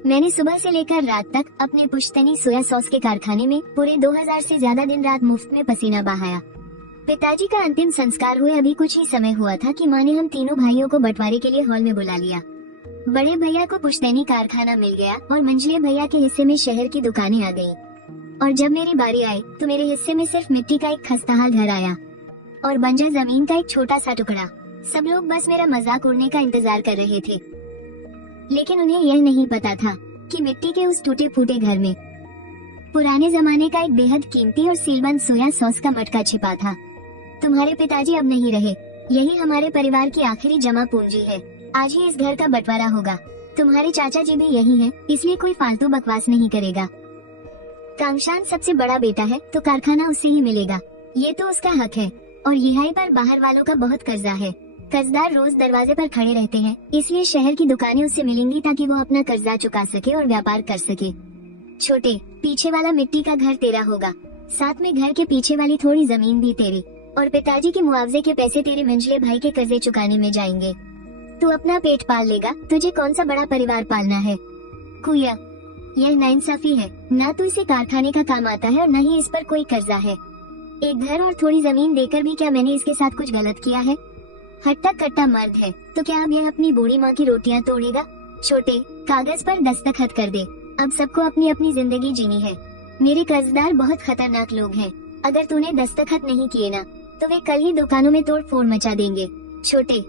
मैंने सुबह से लेकर रात तक अपने पुश्तैनी सोया सॉस के कारखाने में पूरे 2000 से ज्यादा दिन रात मुफ्त में पसीना बहाया। पिताजी का अंतिम संस्कार हुए अभी कुछ ही समय हुआ था कि माँ ने हम तीनों भाइयों को बंटवारे के लिए हॉल में बुला लिया। बड़े भैया को पुश्तैनी कारखाना मिल गया और मंझले भैया के हिस्से में शहर की दुकानें आ गयी। और जब मेरी बारी आई तो मेरे हिस्से में सिर्फ मिट्टी का एक खस्ताहाल घर आया और बंजर जमीन का एक छोटा सा टुकड़ा। सब लोग बस मेरा मजाक उड़ने का इंतजार कर रहे थे, लेकिन उन्हें यह नहीं पता था कि मिट्टी के उस टूटे फूटे घर में पुराने जमाने का एक बेहद कीमती और सीलबंद सोया सॉस का मटका छिपा था। तुम्हारे पिताजी अब नहीं रहे, यही हमारे परिवार की आखिरी जमा पूंजी है। आज ही इस घर का बंटवारा होगा। तुम्हारे चाचा जी भी यही हैं, इसलिए कोई फालतू बकवास नहीं करेगा। कांगशान सबसे बड़ा बेटा है तो कारखाना उससे ही मिलेगा, ये तो उसका हक है। और रिहाई पर बाहर वालों का बहुत कर्जा है। कर्जदार रोज दरवाजे पर खड़े रहते हैं, इसलिए शहर की दुकानें उससे मिलेंगी ताकि वो अपना कर्जा चुका सके और व्यापार कर सके। छोटे, पीछे वाला मिट्टी का घर तेरा होगा, साथ में घर के पीछे वाली थोड़ी जमीन भी तेरी, और पिताजी के मुआवजे के पैसे तेरे मंझले भाई के कर्जे चुकाने में जाएंगे। तू अपना पेट पाल लेगा, तुझे कौन सा बड़ा परिवार पालना है। कुया, यह नाइंसाफी है। ना तो इसे कारखाने का काम आता है और न ही इस पर कोई कर्जा है। एक घर और थोड़ी जमीन देकर भी क्या मैंने इसके साथ कुछ गलत किया है। हट्टा कट्टा मर्द है तो क्या अब यह अपनी बूढ़ी माँ की रोटियां तोड़ेगा। छोटे, कागज पर दस्तखत कर दे। अब सबको अपनी अपनी जिंदगी जीनी है। मेरे कर्जदार बहुत खतरनाक लोग हैं। अगर तूने दस्तखत नहीं किए ना तो वे कल ही दुकानों में तोड़ फोड़ मचा देंगे। छोटे,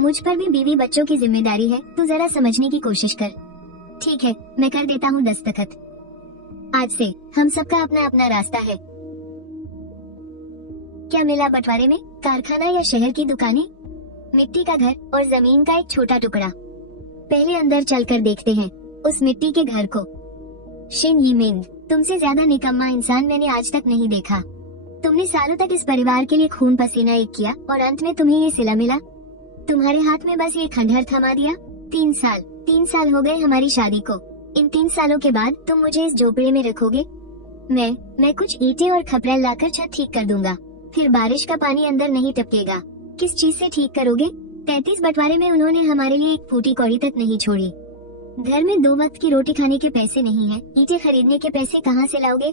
मुझ पर भी बीवी बच्चों की जिम्मेदारी है, तू जरा समझने की कोशिश कर। ठीक है, मैं कर देता हूँ दस्तखत। आज से हम सबका अपना अपना रास्ता है। क्या मिला बंटवारे में, कारखाना या शहर की दुकानें? मिट्टी का घर और जमीन का एक छोटा टुकड़ा। पहले अंदर चलकर देखते हैं उस मिट्टी के घर को। शिन यीमिंग, तुमसे ज्यादा निकम्मा इंसान मैंने आज तक नहीं देखा। तुमने सालों तक इस परिवार के लिए खून पसीना एक किया और अंत में तुम्हें ये सिला मिला। तुम्हारे हाथ में बस ये खंडहर थमा दिया। 3 साल हो गए हमारी शादी को। इन 3 सालों के बाद तुम मुझे इस झोपड़े में रखोगे। मैं कुछ ईंटें और खपरेल लाकर छत ठीक कर दूंगा, फिर बारिश का पानी अंदर नहीं टपकेगा। किस चीज से ठीक करोगे? 33 बंटवारे में उन्होंने हमारे लिए एक फूटी कौड़ी तक नहीं छोड़ी। घर में 2 वक्त की रोटी खाने के पैसे नहीं हैं, ईंटें खरीदने के पैसे कहाँ से लाओगे?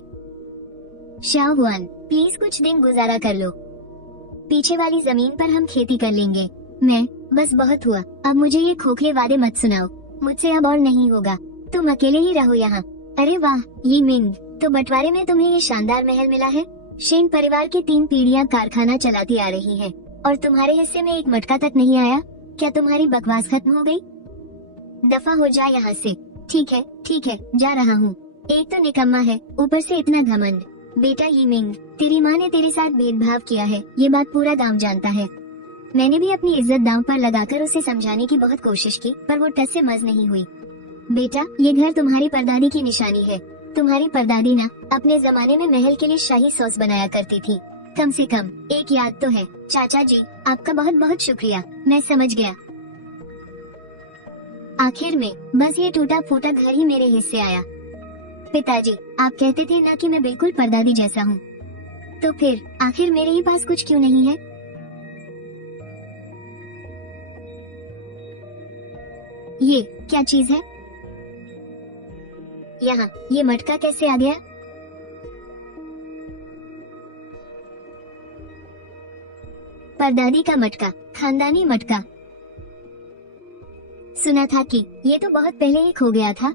शाहवान, प्लीज कुछ दिन गुजारा कर लो। पीछे वाली जमीन पर हम खेती कर लेंगे। मैं बस बहुत हुआ, अब मुझे ये खोखले वादे मत सुनाओ। मुझसे अब और नहीं होगा, तुम अकेले ही रहो यहाँ। अरे वाह ये मिंग, तो बंटवारे में तुम्हें ये शानदार महल मिला है। शेन परिवार की 3 पीढ़ियां कारखाना चलाती आ रही हैं और तुम्हारे हिस्से में एक मटका तक नहीं आया। क्या तुम्हारी बकवास खत्म हो गई? दफा हो जा यहाँ से। ठीक है, जा रहा हूँ। एक तो निकम्मा है, ऊपर से इतना घमंड। बेटा यीमिंग, तेरी माँ ने तेरे साथ भेदभाव किया है, ये बात पूरा गांव जानता है। मैंने भी अपनी इज्जत दांव पर लगाकर उसे समझाने की बहुत कोशिश की, पर वो टस से मज नहीं हुई। बेटा, ये घर तुम्हारी परदादी की निशानी है। तुम्हारी परदादी ना अपने जमाने में महल के लिए शाही सॉस बनाया करती थी। कम से कम एक याद तो है। चाचा जी, आपका बहुत बहुत शुक्रिया, मैं समझ गया। आखिर में बस ये टूटा फूटा घर ही मेरे हिस्से आया। पिताजी, आप कहते थे ना कि मैं बिल्कुल परदादी जैसा हूँ, तो फिर आखिर मेरे ही पास कुछ क्यों नहीं है? ये क्या चीज है? यहाँ ये मटका कैसे आ गया? परदादी का मटका, खानदानी मटका। सुना था कि ये तो बहुत पहले ही खो गया था।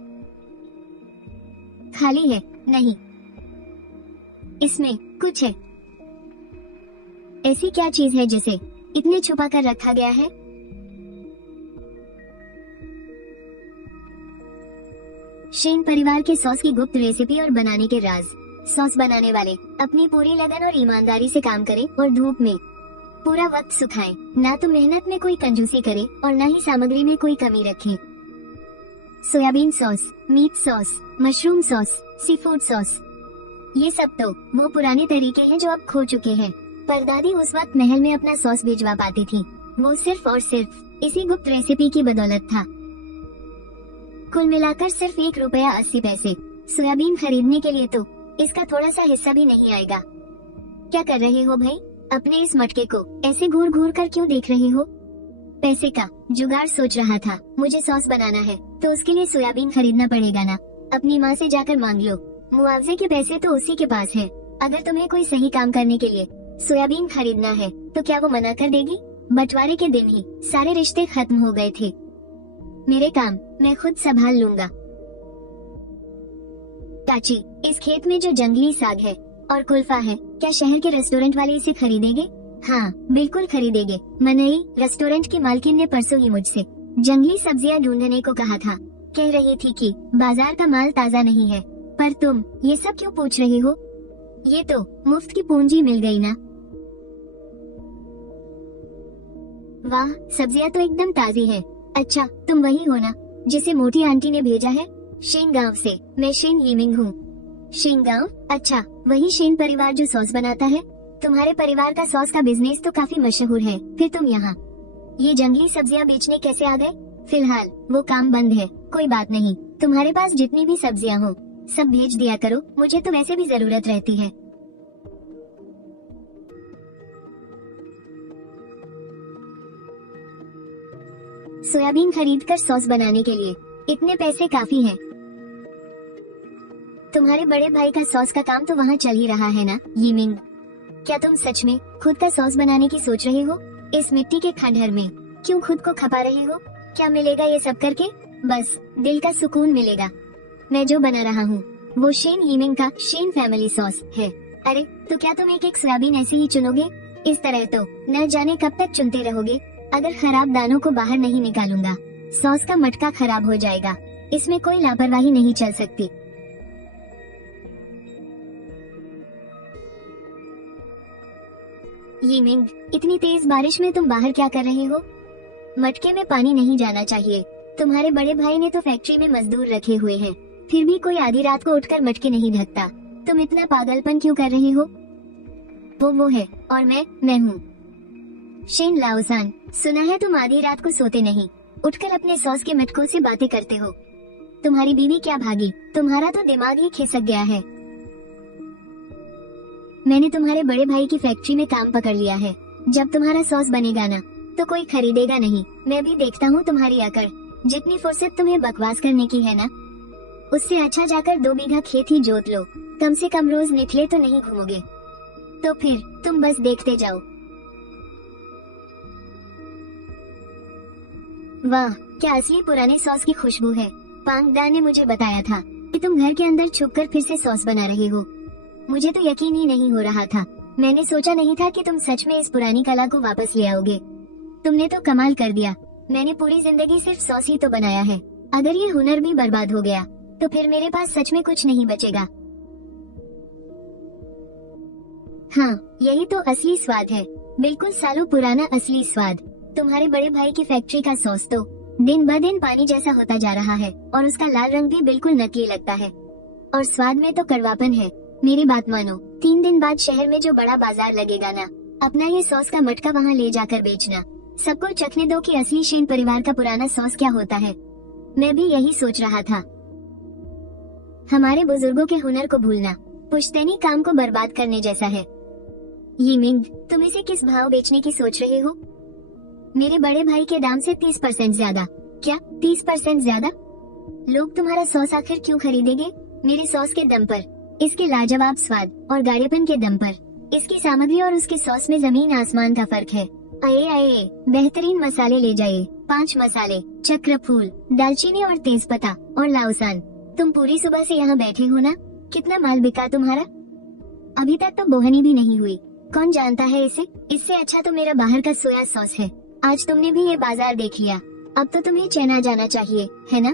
खाली है? नहीं, इसमें कुछ है। ऐसी क्या चीज है जिसे इतने छुपा कर रखा गया है? शेन परिवार के सॉस की गुप्त रेसिपी और बनाने के राज। सॉस बनाने वाले अपनी पूरी लगन और ईमानदारी से काम करें और धूप में पूरा वक्त सुखाएं। ना तो मेहनत में कोई कंजूसी करे और ना ही सामग्री में कोई कमी रखे। Soybean sauce, meat sauce, mushroom sauce, seafood sauce, ये सब तो वो पुराने तरीके हैं जो अब खो चुके हैं। परदादी उस वक्त महल में अपना सॉस भिजवा पाती थी, वो सिर्फ और सिर्फ इसी गुप्त रेसिपी की बदौलत था। कुल मिलाकर सिर्फ ₹1.80। सोयाबीन खरीदने के लिए तो इसका थोड़ा सा हिस्सा भी नहीं आएगा। क्या कर रहे हो भाई? अपने इस मटके को ऐसे घूर घूर कर क्यों देख रहे हो? पैसे का जुगाड़ सोच रहा था। मुझे सॉस बनाना है, तो उसके लिए सोयाबीन खरीदना पड़ेगा ना। अपनी माँ से जाकर मांग लो, मुआवजे के पैसे तो उसी के पास है। अगर तुम्हें कोई सही काम करने के लिए सोयाबीन खरीदना है तो क्या वो मना कर देगी? बंटवारे के दिन ही सारे रिश्ते खत्म हो गए थे। मेरे काम मैं खुद संभाल लूंगा। चाची, इस खेत में जो जंगली साग है और कुल्फा है, क्या शहर के रेस्टोरेंट वाले इसे खरीदेंगे? हाँ, बिल्कुल खरीदेंगे। मनई, रेस्टोरेंट की मालकिन ने परसों ही मुझसे जंगली सब्जियां ढूंढने को कहा था। कह रही थी कि बाजार का माल ताज़ा नहीं है। पर तुम ये सब क्यों पूछ रहे हो? ये तो मुफ्त की पूंजी मिल गई ना। वाह, सब्जियां तो एकदम ताजी है। अच्छा, तुम वही हो ना जिसे मोटी आंटी ने भेजा है? शेन गांव से। मैं शेन यीमिंग हूँ। शेन गांव? अच्छा, वही शेन परिवार जो सॉस बनाता है। तुम्हारे परिवार का सॉस का बिजनेस तो काफी मशहूर है, फिर तुम यहाँ ये जंगली सब्जियां बेचने कैसे आ गए? फिलहाल वो काम बंद है। कोई बात नहीं, तुम्हारे पास जितनी भी सब्जियां हो सब भेज दिया करो, मुझे तो वैसे भी जरूरत रहती है। सोयाबीन खरीदकर सॉस बनाने के लिए इतने पैसे काफी हैं। तुम्हारे बड़े भाई का सॉस का काम तो वहाँ चल ही रहा है ना यीमिंग? क्या तुम सच में खुद का सॉस बनाने की सोच रहे हो? इस मिट्टी के खंडहर में क्यों खुद को खपा रहे हो? क्या मिलेगा ये सब करके? बस दिल का सुकून मिलेगा। मैं जो बना रहा हूँ वो शेन यीमिंग का शेन फैमिली सॉस है। अरे, तो क्या तुम एक एक सोयाबीन ऐसे ही चुनोगे? इस तरह तो न जाने कब तक चुनते रहोगे। अगर खराब दानों को बाहर नहीं निकालूंगा सॉस का मटका खराब हो जाएगा। इसमें कोई लापरवाही नहीं चल सकती। यीमिंग, इतनी तेज बारिश में तुम बाहर क्या कर रहे हो? मटके में पानी नहीं जाना चाहिए। तुम्हारे बड़े भाई ने तो फैक्ट्री में मजदूर रखे हुए हैं, फिर भी कोई आधी रात को उठकर मटके नहीं ढकता। तुम इतना पागलपन क्यों कर रहे हो? वो है और मैं हूँ शेन लाओसान। सुना है तुम आधी रात को सोते नहीं, उठकर अपने सॉस के मटकों से बातें करते हो। तुम्हारी बीवी क्या भागी? तुम्हारा तो दिमाग ही खिसक गया है। मैंने तुम्हारे बड़े भाई की फैक्ट्री में काम पकड़ लिया है। जब तुम्हारा सॉस बनेगा ना तो कोई खरीदेगा नहीं। मैं भी देखता हूँ तुम्हारी अकड़। जितनी फुर्सत तुम्हें बकवास करने की है ना, उससे अच्छा जाकर 2 बीघा खेत ही जोत लो। कम से कम रोज निकले तो नहीं घूमोगे। तो फिर तुम बस देखते जाओ। वाह, क्या असली पुराने सॉस की खुशबू है। पांगदा ने मुझे बताया था कि तुम घर के अंदर छुपकर फिर से सॉस बना रहे हो। मुझे तो यकीन ही नहीं हो रहा था। मैंने सोचा नहीं था कि तुम सच में इस पुरानी कला को वापस ले आओगे। तुमने तो कमाल कर दिया। मैंने पूरी जिंदगी सिर्फ सॉस ही तो बनाया है। अगर ये हुनर भी बर्बाद हो गया तो फिर मेरे पास सच में कुछ नहीं बचेगा। हाँ, यही तो असली स्वाद है। बिल्कुल सालों पुराना असली स्वाद। तुम्हारे बड़े भाई की फैक्ट्री का सॉस तो दिन ब दिन पानी जैसा होता जा रहा है और उसका लाल रंग भी बिल्कुल नकली लगता है। और स्वाद में तो कड़वापन है। मेरी बात मानो, 3 दिन बाद शहर में जो बड़ा बाजार लगेगा ना, अपना ये सॉस का मटका वहाँ ले जाकर बेचना। सबको चखने दो कि असली शेन परिवार का पुराना सॉस क्या होता है। मैं भी यही सोच रहा था। हमारे बुजुर्गों के हुनर को भूलना पुश्तैनी काम को बर्बाद करने जैसा है। यीमिंग, तुम इसे किस भाव बेचने की सोच रहे हो? मेरे बड़े भाई के दाम से 30% ज्यादा। क्या 30% ज्यादा? लोग तुम्हारा सॉस आखिर क्यों खरीदेंगे? मेरे सॉस के दम पर, इसके लाजवाब स्वाद और गाढ़ेपन के दम पर, इसकी सामग्री और उसके सॉस में जमीन आसमान का फर्क है। आए, बेहतरीन मसाले ले जाइए। 5 मसाले, चक्रफूल, दालचीनी और तेजपत्ता और लाओसान। तुम पूरी सुबह से यहाँ बैठे हो ना? कितना माल बिका तुम्हारा? अभी तक तो बोहनी भी नहीं हुई। कौन जानता है इसे? इससे अच्छा तो मेरा बाहर का सोया सॉस है। आज तुमने भी ये बाजार देख लिया, अब तो तुम्हें चैन आ जाना चाहिए, है ना?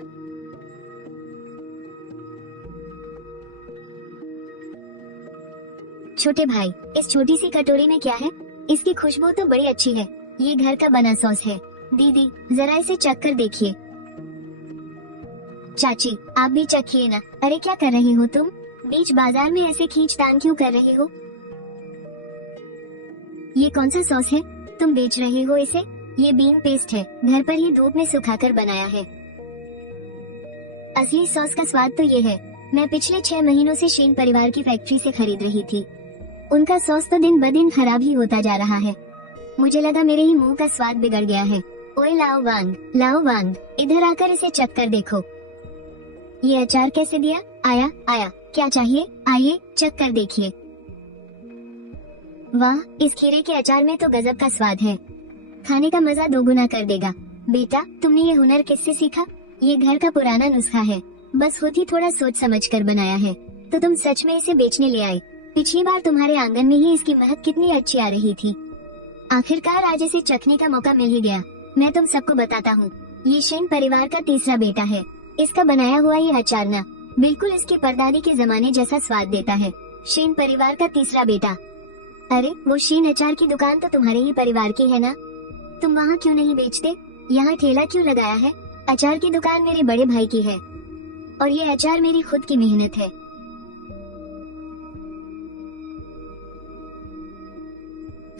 छोटे भाई, इस छोटी सी कटोरी में क्या है? इसकी खुशबू तो बड़ी अच्छी है। ये घर का बना सॉस है। दीदी, जरा इसे चख कर देखिए। चाची, आप भी चखिए ना। अरे क्या कर रहे हो तुम? बीच बाजार में ऐसे खींचतान क्यों कर रहे हो? ये कौन सा सॉस है तुम बेच रहे हो इसे? ये बीन पेस्ट है, घर पर ही धूप में सुखाकर बनाया है। असली सॉस का स्वाद तो ये है। मैं पिछले 6 महीनों से शेन परिवार की फैक्ट्री से खरीद रही थी। उनका सॉस तो दिन ब दिन खराब ही होता जा रहा है। मुझे लगा मेरे ही मुंह का स्वाद बिगड़ गया है। ओए लाओ वांग, इधर आकर इसे चख कर देखो। ये अचार कैसे दिया? आया आया, क्या चाहिए? आइए चख कर देखिए। वाह, इस खीरे के अचार में तो गजब का स्वाद है, खाने का मजा दोगुना कर देगा। बेटा, तुमने ये हुनर किससे सीखा? ये घर का पुराना नुस्खा है, बस खुद ही थोड़ा सोच समझ कर बनाया है। तो तुम सच में इसे बेचने ले आए? पिछली बार तुम्हारे आंगन में ही इसकी महक कितनी अच्छी आ रही थी। आखिरकार आज इसे चखने का मौका मिल ही गया। मैं तुम सबको बताता हूँ, ये शेन परिवार का तीसरा बेटा है। इसका बनाया हुआ ये अचार ना बिल्कुल इसकी परदादी के जमाने जैसा स्वाद देता है। शेन परिवार का तीसरा बेटा। अरे, वो शेन अचार की दुकान तो तुम्हारे ही परिवार की है ना? तुम वहाँ क्यों नहीं बेचते? यहाँ ठेला क्यों लगाया है? अचार की दुकान मेरे बड़े भाई की है और ये अचार मेरी खुद की मेहनत है।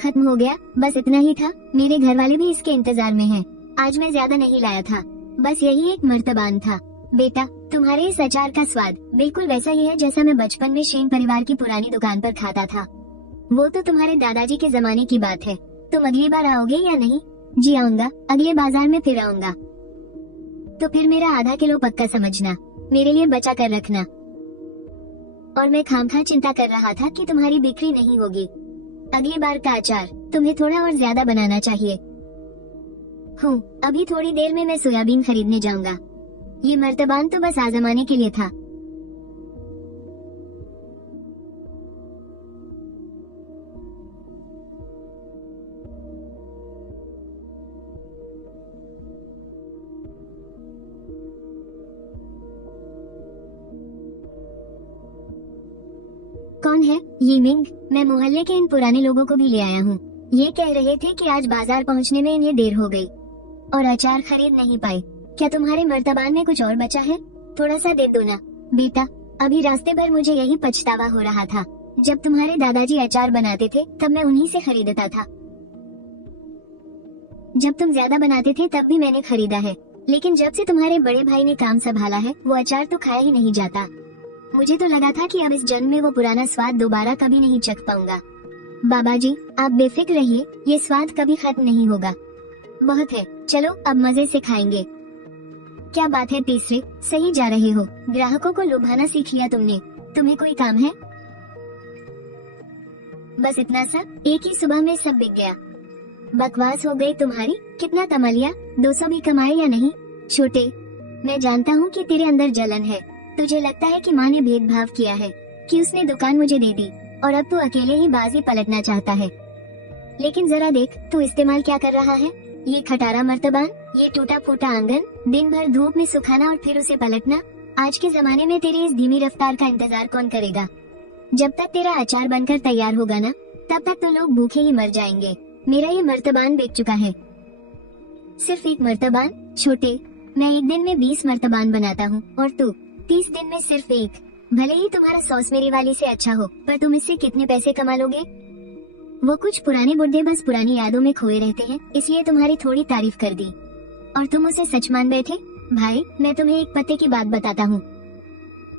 खत्म हो गया, बस इतना ही था। मेरे घर वाले भी इसके इंतजार में हैं। आज मैं ज्यादा नहीं लाया था, बस यही एक मर्तबान था। बेटा, तुम्हारे इस अचार का स्वाद बिल्कुल वैसा ही है जैसा मैं बचपन में शेन परिवार की पुरानी दुकान पर खाता था। वो तो तुम्हारे दादाजी के जमाने की बात है। तुम अगली बार आओगे या नहीं? जी आऊंगा, अगले बाजार में फिर आऊंगा। तो फिर मेरा आधा किलो पक्का समझना, मेरे लिए बचा कर रखना। और मैं खामखा चिंता कर रहा था कि तुम्हारी बिक्री नहीं होगी। अगली बार का अचार तुम्हें थोड़ा और ज्यादा बनाना चाहिए। अभी थोड़ी देर में मैं सोयाबीन खरीदने जाऊंगा। ये मर्तबान तो बस आजमाने के लिए था। कौन है? ये मिंग। मैं मोहल्ले के इन पुराने लोगों को भी ले आया हूँ। ये कह रहे थे कि आज बाजार पहुँचने में इन्हें देर हो गई और अचार खरीद नहीं पाए। क्या तुम्हारे मर्तबान में कुछ और बचा है? थोड़ा सा दे दो ना। बेटा, अभी रास्ते भर मुझे यही पछतावा हो रहा था। जब तुम्हारे दादाजी अचार बनाते थे तब मैं उन्हीं से खरीदता था। जब तुम ज्यादा बनाते थे तब भी मैंने खरीदा है, लेकिन जब से तुम्हारे बड़े भाई ने काम संभाला है वो अचार तो खाया ही नहीं जाता। मुझे तो लगा था कि अब इस जन्म में वो पुराना स्वाद दोबारा कभी नहीं चख पाऊंगा। बाबा जी, आप बेफिक्र रहिए, ये स्वाद कभी खत्म नहीं होगा। बहुत है, चलो अब मजे से खाएंगे। क्या बात है तीसरे, सही जा रहे हो। ग्राहकों को लुभाना सीख लिया तुमने। तुम्हें कोई काम है? बस इतना सा, एक ही सुबह में सब बिक गया। बकवास हो गई तुम्हारी। कितना कमा लिया? 200 भी कमाए या नहीं? छोटे, मैं जानता हूँ कि तेरे अंदर जलन है। तुझे लगता है कि माँ ने भेदभाव किया है, कि उसने दुकान मुझे दे दी और अब तू अकेले ही बाजी पलटना चाहता है। लेकिन जरा देख, तू इस्तेमाल क्या कर रहा है। ये खटारा मर्तबान, ये टूटा फूटा आंगन, दिन भर धूप में सुखाना और फिर उसे पलटना। आज के जमाने में तेरी इस धीमी रफ्तार का इंतजार कौन करेगा? जब तक तेरा अचार बनकर तैयार होगा ना, तब तक तो लोग भूखे ही मर जाएंगे। मेरा ये मर्तबान बिक चुका है। सिर्फ एक मर्तबान? छोटे, मैं एक दिन में 20 मर्तबान बनाता हूँ और तू 30 दिन में सिर्फ एक। भले ही तुम्हारा सॉस मेरी वाली से अच्छा हो, पर तुम इससे कितने पैसे कमा लोगे? वो कुछ पुराने बुढ़े बस पुरानी यादों में खोए रहते हैं, इसलिए तुम्हारी थोड़ी तारीफ कर दी और तुम उसे सच मान बैठे। भाई, मैं तुम्हें एक पते की बात बताता हूँ।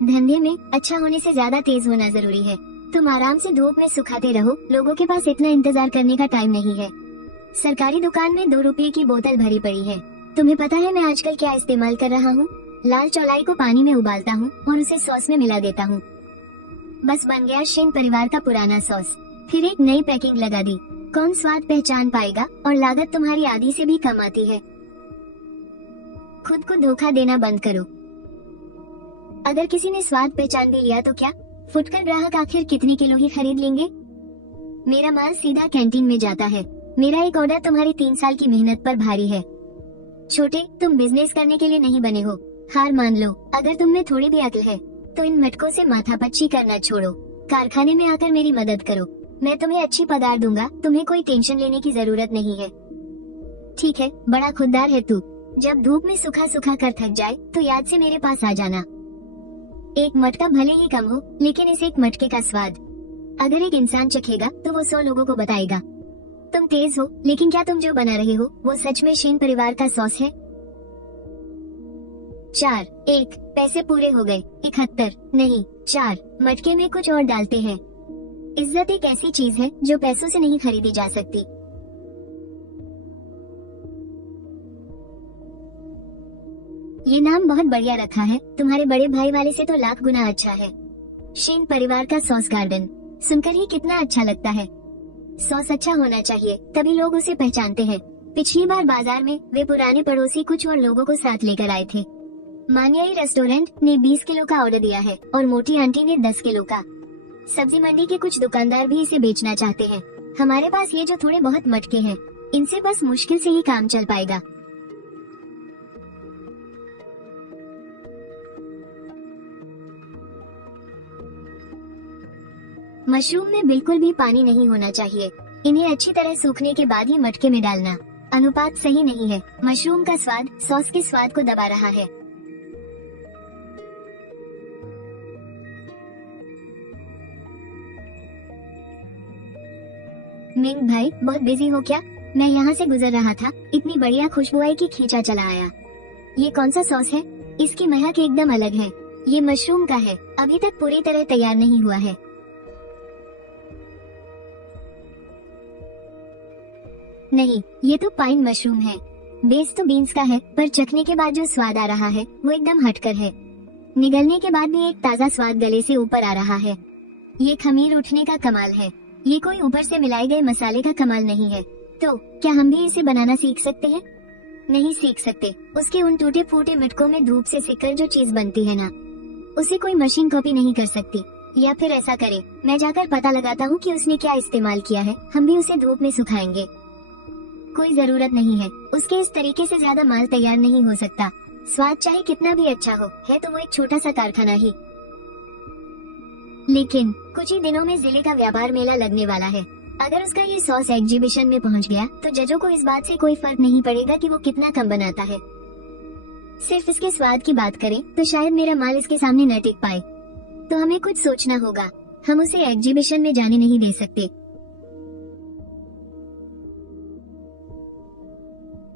धंधे में अच्छा होने से ज्यादा तेज होना जरूरी है। तुम आराम से धूप में सुखाते रहो, लोगों के पास इतना इंतजार करने का टाइम नहीं है। सरकारी दुकान में 2 रुपए की बोतल भरी पड़ी है। तुम्हें पता है मैं आजकल क्या इस्तेमाल कर रहा हूँ? लाल चौलाई को पानी में उबालता हूँ और उसे सॉस में मिला देता हूँ। बस बन गया शेन परिवार का पुराना सॉस। फिर एक नई पैकिंग लगा दी। कौन स्वाद पहचान पाएगा? और लागत तुम्हारी आधी से भी कम आती है। खुद को धोखा देना बंद करो। अगर किसी ने स्वाद पहचान भी लिया तो क्या? फुटकर ग्राहक आखिर कितने किलो ही खरीद लेंगे? मेरा माल सीधा कैंटीन में जाता है। मेरा एक ऑर्डर तुम्हारी 3 साल की मेहनत पर भारी है। छोटे, तुम बिजनेस करने के लिए नहीं बने हो। हार मान लो। अगर तुम में थोड़ी भी अक्ल है तो इन मटकों से माथापच्ची करना छोड़ो, कारखाने में आकर मेरी मदद करो। मैं तुम्हें अच्छी पगार दूंगा, तुम्हें कोई टेंशन लेने की जरूरत नहीं है। ठीक है, बड़ा खुददार है तू। जब धूप में सुखा सुखा कर थक जाए तो याद से मेरे पास आ जाना। एक मटका भले ही कम हो, लेकिन इस एक मटके का स्वाद अगर एक इंसान चखेगा तो वो 100 लोगों को बताएगा। तुम तेज हो, लेकिन क्या तुम जो बना रहे हो वो सच में शेन परिवार का सॉस है? 4, 1, पैसे पूरे हो गए। 71, नहीं 4, मटके में कुछ और डालते हैं। इज्जत एक ऐसी चीज है जो पैसों से नहीं खरीदी जा सकती। ये नाम बहुत बढ़िया रखा है, तुम्हारे बड़े भाई वाले से तो लाख गुना अच्छा है। शेन परिवार का सॉस गार्डन सुनकर ही कितना अच्छा लगता है। सॉस अच्छा होना चाहिए, तभी लोग उसे पहचानते हैं। पिछली बार बाजार में वे पुराने पड़ोसी कुछ और लोगों को साथ लेकर आए थे। मानियाई रेस्टोरेंट ने 20 किलो का ऑर्डर दिया है और मोटी आंटी ने 10 किलो का। सब्जी मंडी के कुछ दुकानदार भी इसे बेचना चाहते हैं। हमारे पास ये जो थोड़े बहुत मटके हैं, इनसे बस मुश्किल से ही काम चल पाएगा। मशरूम में बिल्कुल भी पानी नहीं होना चाहिए। इन्हें अच्छी तरह सूखने के बाद ही मटके में डालना। अनुपात सही नहीं है। मशरूम का स्वाद सॉस के स्वाद को दबा रहा है। मिंग भाई, बहुत बिजी हो क्या? मैं यहाँ से गुजर रहा था, इतनी बढ़िया खुशबू आई कि खींचा चला आया। ये कौन सा सॉस है? इसकी महक एकदम अलग है। ये मशरूम का है, अभी तक पूरी तरह तैयार नहीं हुआ है। नहीं, ये तो पाइन मशरूम है। बेस तो बीन्स का है, पर चखने के बाद जो स्वाद आ रहा है वो एकदम हटकर है। निगलने के बाद भी एक ताज़ा स्वाद गले से ऊपर आ रहा है। ये खमीर उठने का कमाल है। ये कोई ऊपर से मिलाए गए मसाले का कमाल नहीं है। तो क्या हम भी इसे बनाना सीख सकते हैं? नहीं सीख सकते। उसके उन टूटे फूटे मटकों में धूप से सिककर जो चीज बनती है ना, उसे कोई मशीन कॉपी नहीं कर सकती। या फिर ऐसा करे, मैं जाकर पता लगाता हूँ कि उसने क्या इस्तेमाल किया है, हम भी उसे धूप में सुखाएंगे। कोई जरूरत नहीं है, उसके इस तरीके से ज्यादा माल तैयार नहीं हो सकता। स्वाद चाहे कितना भी अच्छा हो, है तो वो एक छोटा सा कारखाना ही। लेकिन कुछ ही दिनों में जिले का व्यापार मेला लगने वाला है। अगर उसका ये सॉस एग्जीबिशन में पहुंच गया तो जजों को इस बात से कोई फर्क नहीं पड़ेगा कि वो कितना कम बनाता है। सिर्फ इसके स्वाद की बात करें तो शायद मेरा माल इसके सामने न टिक पाए। तो हमें कुछ सोचना होगा। हम उसे एग्जीबिशन में जाने नहीं दे सकते।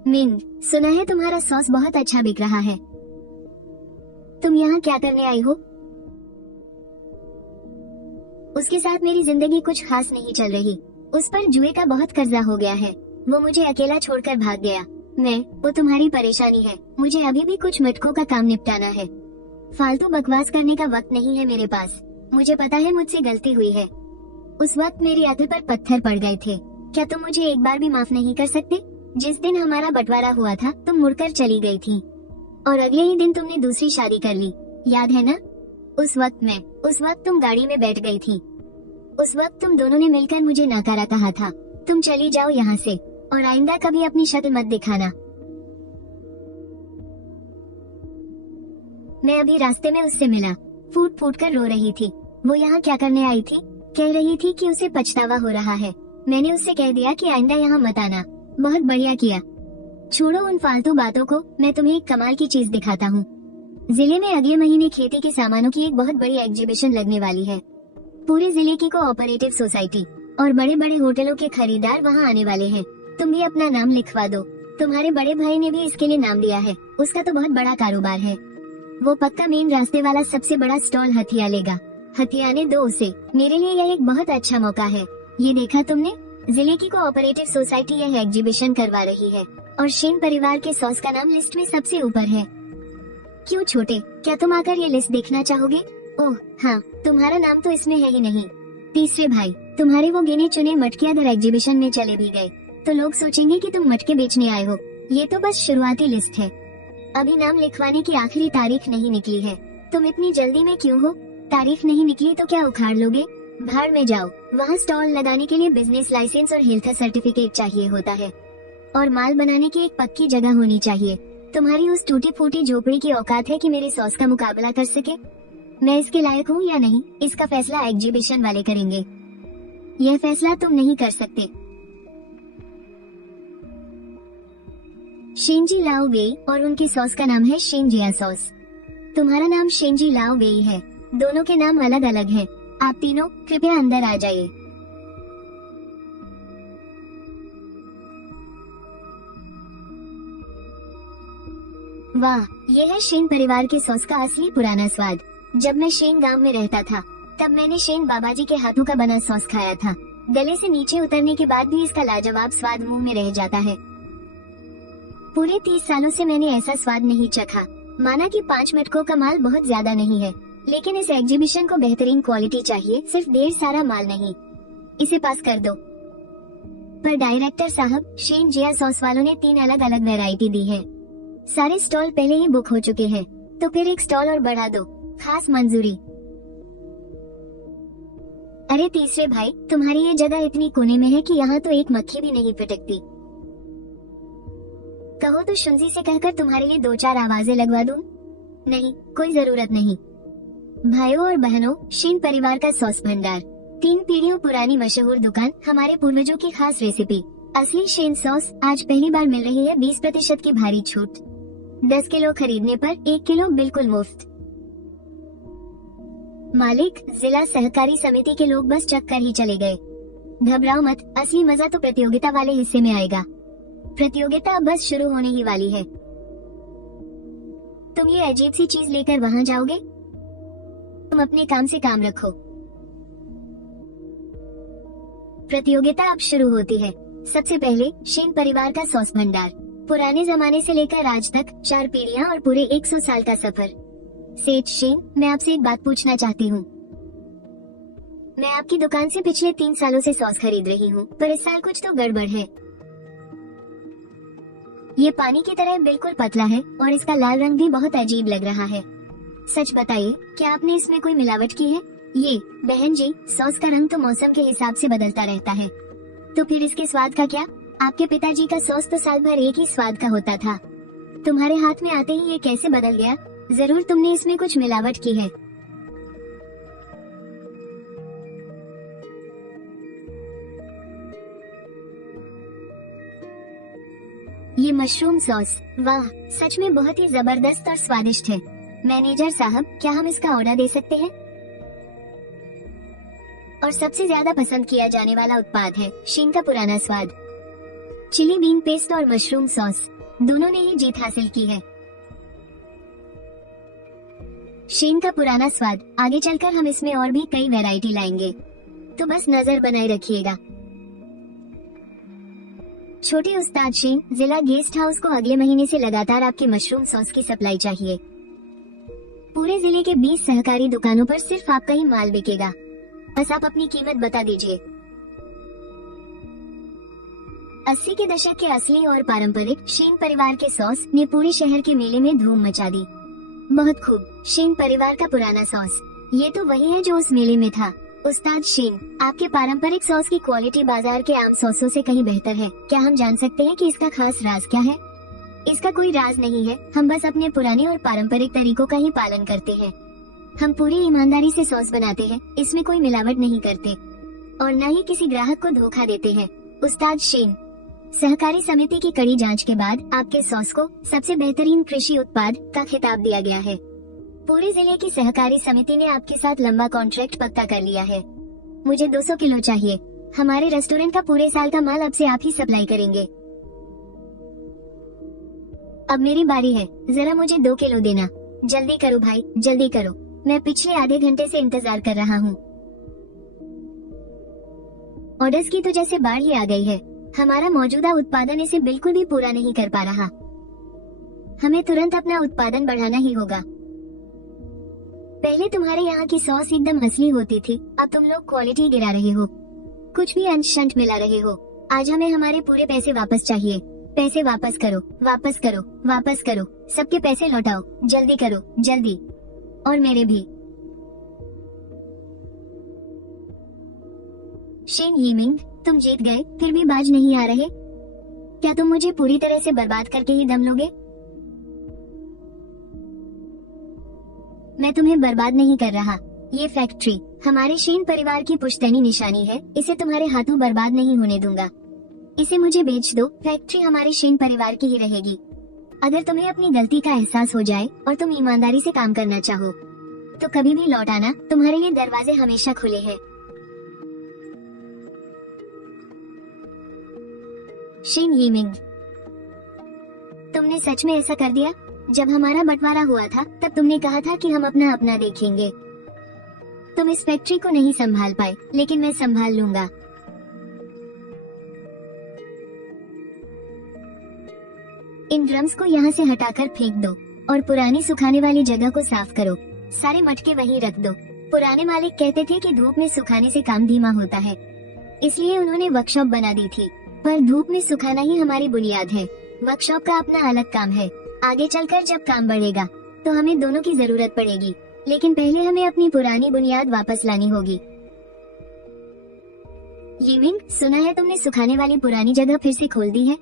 मिंग, सुना है तुम्हारा सॉस बहुत अच्छा बिक रहा है। तुम यहाँ क्या करने आई हो? उसके साथ मेरी जिंदगी कुछ खास नहीं चल रही। उस पर जुए का बहुत कर्जा हो गया है। वो मुझे अकेला छोड़कर भाग गया। वो तुम्हारी परेशानी है। मुझे अभी भी कुछ मटकों का काम निपटाना है। फालतू बकवास करने का वक्त नहीं है मेरे पास। मुझे पता है मुझसे गलती हुई है। उस वक्त मेरी अकल पर पत्थर पड़ गए थे। क्या तुम मुझे एक बार भी माफ नहीं कर सकते? जिस दिन हमारा बंटवारा हुआ था तुम मुड़कर चली गई थी और अगले ही दिन तुमने दूसरी शादी कर ली, याद है ना? उस वक्त तुम गाड़ी में बैठ गई थी। उस वक्त तुम दोनों ने मिलकर मुझे नकारा कहा था। तुम चली जाओ यहाँ से और आइंदा कभी अपनी शक्ल मत दिखाना। मैं अभी रास्ते में उससे मिला, फूट फूट कर रो रही थी। वो यहाँ क्या करने आई थी? कह रही थी कि उसे पछतावा हो रहा है। मैंने उससे कह दिया कि आइंदा यहाँ मत आना। बहुत बढ़िया किया। छोड़ो उन फालतू बातों को, मैं तुम्हें एक कमाल की चीज दिखाता हूँ। जिले में अगले महीने खेती के सामानों की एक बहुत बड़ी एग्जीबिशन लगने वाली है। पूरे जिले की कोऑपरेटिव सोसाइटी और बड़े बड़े होटलों के खरीदार वहाँ आने वाले हैं। तुम भी अपना नाम लिखवा दो। तुम्हारे बड़े भाई ने भी इसके लिए नाम दिया है। उसका तो बहुत बड़ा कारोबार है। वो पक्का मेन रास्ते वाला सबसे बड़ा स्टॉल हथिया लेगा। हथियाने दो उसे। मेरे लिए यह एक बहुत अच्छा मौका है। ये देखा तुमने? जिले की कोऑपरेटिव सोसाइटी यह एग्जीबिशन करवा रही है और शेन परिवार के सॉस का नाम लिस्ट में सबसे ऊपर है। क्यों छोटे, क्या तुम आकर ये लिस्ट देखना चाहोगे? ओह हाँ, तुम्हारा नाम तो इसमें है ही नहीं। तीसरे भाई, तुम्हारे वो गिने चुने मटके अगर एग्जीबिशन में चले भी गए तो लोग सोचेंगे कि तुम मटके बेचने आए हो। ये तो बस शुरुआती लिस्ट है। अभी नाम लिखवाने की आखिरी तारीख नहीं निकली है। तुम इतनी जल्दी में क्यों हो? तारीख नहीं निकली तो क्या उखाड़ लोगे? भाड़ में जाओ। वहाँ स्टॉल लगाने के लिए बिजनेस लाइसेंस और हेल्थ सर्टिफिकेट चाहिए होता है और माल बनाने की एक पक्की जगह होनी चाहिए। तुम्हारी उस टूटी फूटी झोपड़ी की औकात है कि मेरे सॉस का मुकाबला कर सके? मैं इसके लायक हूँ या नहीं, इसका फैसला एग्जीबिशन वाले करेंगे। यह फैसला तुम नहीं कर सकते। शेंजी लाओ वेई और उनकी सॉस का नाम है शेंजिया सॉस। तुम्हारा नाम शेंजी लाओ वेई है। दोनों के नाम अलग अलग हैं। आप तीनों कृपया अंदर आ जाइए। वाह, ये है शेन परिवार के सॉस का असली पुराना स्वाद। जब मैं शेन गांव में रहता था तब मैंने शेन बाबाजी के हाथों का बना सॉस खाया था। गले से नीचे उतरने के बाद भी इसका लाजवाब स्वाद मुंह में रह जाता है। पूरे 30 सालों से मैंने ऐसा स्वाद नहीं चखा। माना कि 5 मिनटों का माल बहुत ज्यादा नहीं है, लेकिन इस एग्जीबिशन को बेहतरीन क्वालिटी चाहिए, सिर्फ ढेर सारा माल नहीं। इसे पास कर दो। पर डायरेक्टर साहब, शेन जिया सॉस वालों ने 3 अलग अलग वैरायटी दी है। सारे स्टॉल पहले ही बुक हो चुके हैं, तो फिर एक स्टॉल और बढ़ा दो, खास मंजूरी। अरे तीसरे भाई, तुम्हारी ये जगह इतनी कोने में है कि यहाँ तो एक मक्खी भी नहीं पिटकती। कहो तो शुंजी से कहकर तुम्हारे लिए 2-4 आवाजें लगवा दूं? नहीं, कोई जरूरत नहीं। भाइयों और बहनों, शेन परिवार का सॉस भंडार, 3 पीढ़ियों पुरानी मशहूर दुकान, हमारे पूर्वजों की खास रेसिपी, असली शेन सॉस आज पहली बार मिल रही है 20% की भारी छूट। 10 किलो खरीदने पर 1 किलो बिल्कुल मुफ्त। मालिक, जिला सहकारी समिति के लोग बस चक्कर ही चले गए। घबराओ मत, असली मजा तो प्रतियोगिता वाले हिस्से में आएगा। प्रतियोगिता अब बस शुरू होने ही वाली है। तुम ये अजीब सी चीज लेकर वहाँ जाओगे? तुम अपने काम से काम रखो। प्रतियोगिता अब शुरू होती है। सबसे पहले शेन परिवार का सॉस भंडार, पुराने जमाने से लेकर आज तक 4 पीढ़ियां और पूरे 100 साल का सफर। सेठ शेन, मैं आपसे एक बात पूछना चाहती हूँ। मैं आपकी दुकान से पिछले 3 सालों से सॉस खरीद रही हूँ, पर इस साल कुछ तो गड़बड़ है। ये पानी की तरह बिल्कुल पतला है और इसका लाल रंग भी बहुत अजीब लग रहा है। सच बताइए, क्या आपने इसमें कोई मिलावट की है? ये बहन जी, सॉस का रंग तो मौसम के हिसाब से बदलता रहता है, तो फिर इसके स्वाद का क्या? आपके पिताजी का सॉस तो साल भर एक ही स्वाद का होता था, तुम्हारे हाथ में आते ही ये कैसे बदल गया? जरूर तुमने इसमें कुछ मिलावट की है। ये मशरूम सॉस, वाह, सच में बहुत ही जबरदस्त और स्वादिष्ट है। मैनेजर साहब, क्या हम इसका ऑर्डर दे सकते हैं? और सबसे ज्यादा पसंद किया जाने वाला उत्पाद है शेन का पुराना स्वाद। चिली बीन पेस्ट और मशरूम सॉस, दोनों ने ही जीत हासिल की है। शेन का पुराना स्वाद, आगे चलकर हम इसमें और भी कई वैरायटी लाएंगे, तो बस नजर बनाए रखिएगा। छोटे उस्ताद शेन, जिला गेस्ट हाउस को अगले महीने से लगातार आपके मशरूम सॉस की सप्लाई चाहिए। पूरे जिले के 20 सहकारी दुकानों पर सिर्फ आपका ही माल बिकेगा। बस आप अपनी कीमत बता दीजिए। 80 के दशक के असली और पारंपरिक शेन परिवार के सॉस ने पूरे शहर के मेले में धूम मचा दी। बहुत खूब, शेन परिवार का पुराना सॉस, ये तो वही है जो उस मेले में था। उस्ताद शेन, आपके पारंपरिक सॉस की क्वालिटी बाजार के आम सॉसों से कहीं बेहतर है। क्या हम जान सकते हैं कि इसका खास राज क्या है? इसका कोई राज नहीं है, हम बस अपने पुराने और पारंपरिक तरीकों का ही पालन करते हैं। हम पूरी ईमानदारी से सॉस बनाते हैं, इसमें कोई मिलावट नहीं करते और न ही किसी ग्राहक को धोखा देते हैं। उस्ताद शेन, सहकारी समिति की कड़ी जांच के बाद आपके सॉस को सबसे बेहतरीन कृषि उत्पाद का खिताब दिया गया है। पूरे जिले की सहकारी समिति ने आपके साथ लंबा कॉन्ट्रैक्ट पक्का कर लिया है। मुझे 200 किलो चाहिए। हमारे रेस्टोरेंट का पूरे साल का माल अब से आप ही सप्लाई करेंगे। अब मेरी बारी है, जरा मुझे 2 किलो देना। जल्दी करो भाई, जल्दी करो, मैं पिछले आधे घंटे से इंतजार कर रहा हूँ। ऑर्डर्स की तो जैसे बाढ़ ही आ गई है। हमारा मौजूदा उत्पादन इसे बिल्कुल भी पूरा नहीं कर पा रहा। हमें तुरंत अपना उत्पादन बढ़ाना ही होगा। पहले तुम्हारे यहाँ की सॉस एकदम असली होती थी, अब तुम लोग क्वालिटी गिरा रहे हो, कुछ भी अंश शंठ मिला रहे हो। आज हमें हमारे पूरे पैसे वापस चाहिए। पैसे वापस करो, वापस करो, वापस करो, सबके पैसे लौटाओ, जल्दी करो, जल्दी, और मेरे भी। शेन यीमिंग, तुम जीत गए, फिर भी बाज नहीं आ रहे। क्या तुम मुझे पूरी तरह से बर्बाद करके ही दम लोगे? मैं तुम्हें बर्बाद नहीं कर रहा। ये फैक्ट्री हमारे शेन परिवार की पुश्तैनी निशानी है, इसे तुम्हारे हाथों बर्बाद नहीं होने दूंगा। इसे मुझे बेच दो, फैक्ट्री हमारे शेन परिवार की ही रहेगी। अगर तुम्हें अपनी गलती का एहसास हो जाए और तुम ईमानदारी से काम करना चाहो, तो कभी भी लौट आना, तुम्हारे लिए दरवाजे हमेशा खुले हैं। शेन यीमिंग, तुमने सच में ऐसा कर दिया? जब हमारा बंटवारा हुआ था तब तुमने कहा था कि हम अपना अपना देखेंगे। तुम इस फैक्ट्री को नहीं संभाल पाए, लेकिन मैं संभाल लूंगा। इन ड्रम्स को यहाँ से हटाकर फेंक दो और पुरानी सुखाने वाली जगह को साफ करो। सारे मटके वहीं रख दो। पुराने मालिक कहते थे कि धूप में सुखाने से काम धीमा होता है, इसलिए उन्होंने वर्कशॉप बना दी थी। पर धूप में सुखाना ही हमारी बुनियाद है। वर्कशॉप का अपना अलग काम है। आगे चलकर जब काम बढ़ेगा तो हमें दोनों की जरूरत पड़ेगी, लेकिन पहले हमें अपनी पुरानी बुनियाद वापस लानी होगी। यीमिंग, सुना है तुमने सुखाने वाली पुरानी जगह फिर से खोल दी है?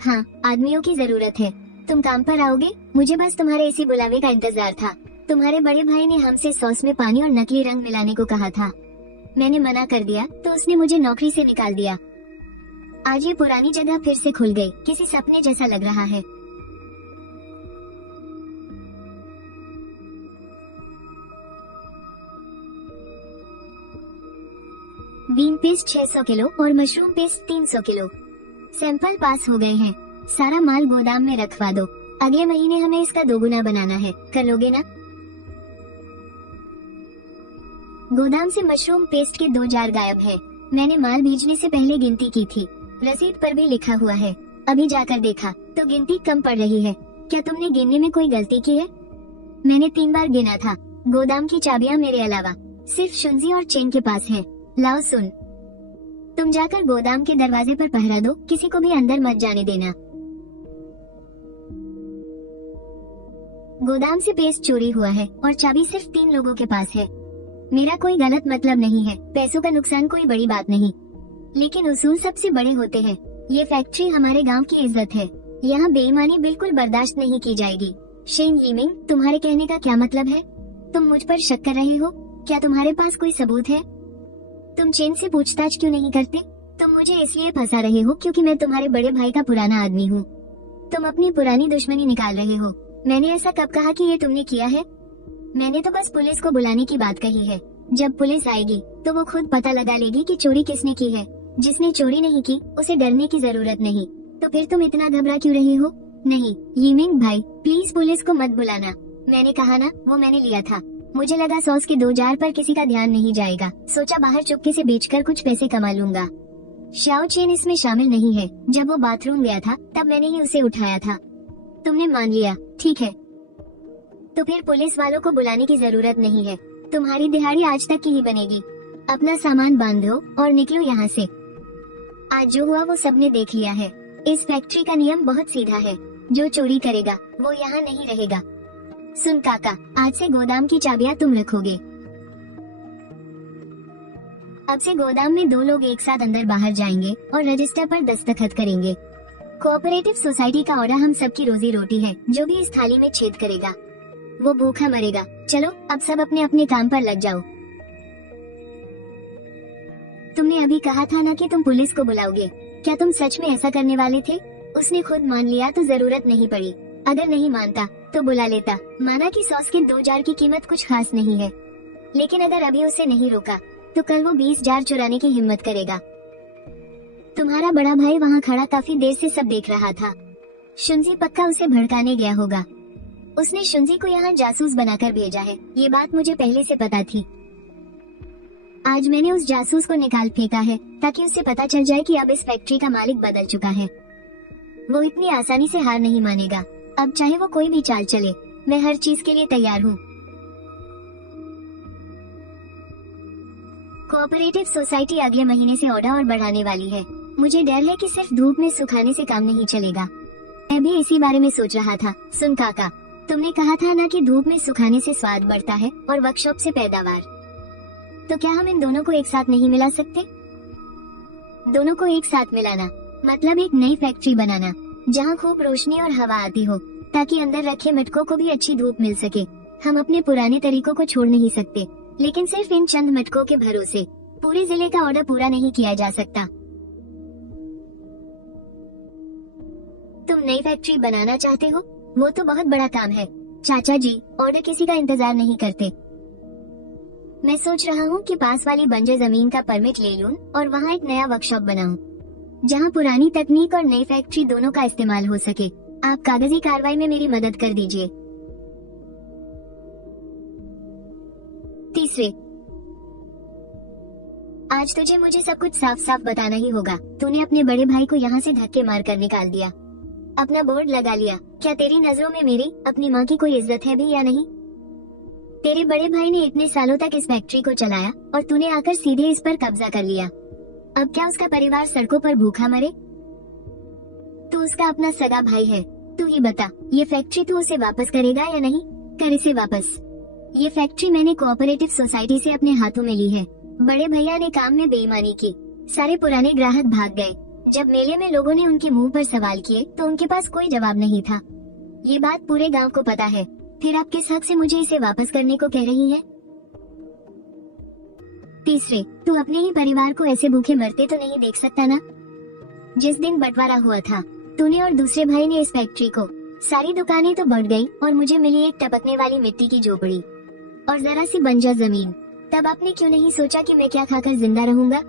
हाँ, आदमियों की जरूरत है। तुम काम पर आओगे? मुझे बस तुम्हारे इसी बुलावे का इंतजार था। तुम्हारे बड़े भाई ने हमसे सॉस में पानी और नकली रंग मिलाने को कहा था। मैंने मना कर दिया तो उसने मुझे नौकरी से निकाल दिया। आज ये पुरानी जगह फिर से खुल गई। किसी सपने जैसा लग रहा है। बीन पेस्ट 600 किलो और मशरूम पेस्ट 300 किलो। सैंपल पास हो गए हैं। सारा माल गोदाम में रखवा दो। अगले महीने हमें इसका दोगुना बनाना है। कर लोगे ना? गोदाम से मशरूम पेस्ट के 2 जार गायब है। मैंने माल भेजने से पहले गिनती की थी। रसीद पर भी लिखा हुआ है। अभी जाकर देखा तो गिनती कम पड़ रही है। क्या तुमने गिनने में कोई गलती की है? मैंने 3 बार गिना था। गोदाम की चाबियां मेरे अलावा सिर्फ शुंजी और चेन के पास है। लाओ सुन, तुम जाकर गोदाम के दरवाजे पर पहरा दो। किसी को भी अंदर मत जाने देना। गोदाम से पेस्ट चोरी हुआ है और चाबी सिर्फ 3 लोगों के पास है। मेरा कोई गलत मतलब नहीं है। पैसों का नुकसान कोई बड़ी बात नहीं, लेकिन उसूल सबसे बड़े होते हैं। ये फैक्ट्री हमारे गांव की इज्जत है। यहाँ बेईमानी बिल्कुल बर्दाश्त नहीं की जाएगी। शेन यीमिंग, तुम्हारे कहने का क्या मतलब है? तुम मुझ पर शक कर रहे हो? क्या तुम्हारे पास कोई सबूत है? तुम चेन से पूछताछ क्यों नहीं करते? तुम मुझे इसलिए फंसा रहे हो क्योंकि मैं तुम्हारे बड़े भाई का पुराना आदमी हूँ। तुम अपनी पुरानी दुश्मनी निकाल रहे हो। मैंने ऐसा कब कहा कि ये तुमने किया है? मैंने तो बस पुलिस को बुलाने की बात कही है। जब पुलिस आएगी तो वो खुद पता लगा लेगी कि चोरी किसने की है। जिसने चोरी नहीं की उसे डरने की जरूरत नहीं। तो फिर तुम इतना घबरा क्यों रहे हो? नहीं यीमिंग भाई, प्लीज पुलिस को मत बुलाना। मैंने कहा ना, वो मैंने लिया था। मुझे लगा सॉस के 2 जार पर किसी का ध्यान नहीं जाएगा। सोचा बाहर चुपके से बेचकर कुछ पैसे कमा लूंगा। शाओ चेन इसमें शामिल नहीं है। जब वो बाथरूम गया था तब मैंने ही उसे उठाया था। तुमने मान लिया, ठीक है। तो फिर पुलिस वालों को बुलाने की जरूरत नहीं है। तुम्हारी दिहाड़ी आज तक की ही बनेगी। अपना सामान बांधो और निकलो यहाँ से। आज जो हुआ वो सबने देख लिया है। इस फैक्ट्री का नियम बहुत सीधा है। जो चोरी करेगा वो यहाँ नहीं रहेगा। सुन काका, आज से गोदाम की चाबियां तुम रखोगे। अब से गोदाम में 2 लोग एक साथ अंदर बाहर जाएंगे और रजिस्टर पर दस्तखत करेंगे। कोऑपरेटिव सोसाइटी का ऑर्डर हम सबकी रोजी रोटी है। जो भी इस थाली में छेद करेगा वो भूखा मरेगा। चलो अब सब अपने अपने काम पर लग जाओ। तुमने अभी कहा था ना कि तुम पुलिस को बुलाओगे। क्या तुम सच में ऐसा करने वाले थे? उसने खुद मान लिया तो जरूरत नहीं पड़ी। अगर नहीं मानता तो बुला लेता। माना कि सॉस के 2 जार की कीमत कुछ खास नहीं है, लेकिन अगर अभी उसे नहीं रोका तो कल वो 20 जार चुराने की हिम्मत करेगा। तुम्हारा बड़ा भाई वहाँ खड़ा काफी देर से सब देख रहा था। शुंजी पक्का उसे भड़काने गया होगा। उसने शुंजी को यहाँ जासूस बनाकर भेजा है। ये बात मुझे पहले से पता थी। आज मैंने उस जासूस को निकाल फेंका है ताकि उसे पता चल जाए कि अब इस फैक्ट्री का मालिक बदल चुका है। वो इतनी आसानी से हार नहीं मानेगा। अब चाहे वो कोई भी चाल चले, मैं हर चीज के लिए तैयार हूँ। कोऑपरेटिव सोसाइटी अगले महीने से ऑर्डर और बढ़ाने वाली है। मुझे डर है कि सिर्फ धूप में सुखाने से काम नहीं चलेगा। मैं भी इसी बारे में सोच रहा था। सुन काका, तुमने कहा था ना कि धूप में सुखाने से स्वाद बढ़ता है और वर्कशॉप से पैदावार। तो क्या हम इन दोनों को एक साथ नहीं मिला सकते? दोनों को एक साथ मिलाना मतलब एक नई फैक्ट्री बनाना जहाँ खूब रोशनी और हवा आती हो, ताकि अंदर रखे मटकों को भी अच्छी धूप मिल सके। हम अपने पुराने तरीकों को छोड़ नहीं सकते, लेकिन सिर्फ इन चंद मटकों के भरोसे पूरे जिले का ऑर्डर पूरा नहीं किया जा सकता। तुम नई फैक्ट्री बनाना चाहते हो? वो तो बहुत बड़ा काम है। चाचा जी, ऑर्डर किसी का इंतजार नहीं करते। मैं सोच रहा हूँ कि पास वाली बंजर जमीन का परमिट ले लूं और वहाँ एक नया वर्कशॉप बनाऊं, जहाँ पुरानी तकनीक और नई फैक्ट्री दोनों का इस्तेमाल हो सके। आप कागजी कार्रवाई में मेरी मदद कर दीजिए। तीसरे, आज तुझे मुझे सब कुछ साफ साफ बताना ही होगा। तूने अपने बड़े भाई को यहाँ से धक्के मार कर निकाल दिया। अपना बोर्ड लगा लिया। क्या तेरी नजरों में मेरी अपनी माँ की कोई इज्जत है भी या नहीं? तेरे बड़े भाई ने इतने सालों तक इस फैक्ट्री को चलाया और तूने आकर सीधे इस पर कब्जा कर लिया। अब क्या उसका परिवार सड़कों पर भूखा मरे? तू उसका अपना सगा भाई है। तू ही बता, ये फैक्ट्री तू उसे वापस करेगा या नहीं? कर इसे वापस। ये फैक्ट्री मैंने कोऑपरेटिव सोसाइटी से अपने हाथों में ली है। बड़े भैया ने काम में बेईमानी की, सारे पुराने ग्राहक भाग गए। जब मेले में लोगों ने उनके मुंह पर सवाल किए तो उनके पास कोई जवाब नहीं था। ये बात पूरे गांव को पता है। फिर आप किस हक से मुझे इसे वापस करने को कह रही है? तीसरे, तू अपने ही परिवार को ऐसे भूखे मरते तो नहीं देख सकता ना? जिस दिन बंटवारा हुआ था, तूने और दूसरे भाई ने इस फैक्ट्री को, सारी दुकानें तो बढ़ गई और मुझे मिली एक टपकने वाली मिट्टी की झोपड़ी और जरा सी बंजर जमीन। तब आपने क्यों नहीं सोचा कि मैं क्या खाकर जिंदा रहूंगा?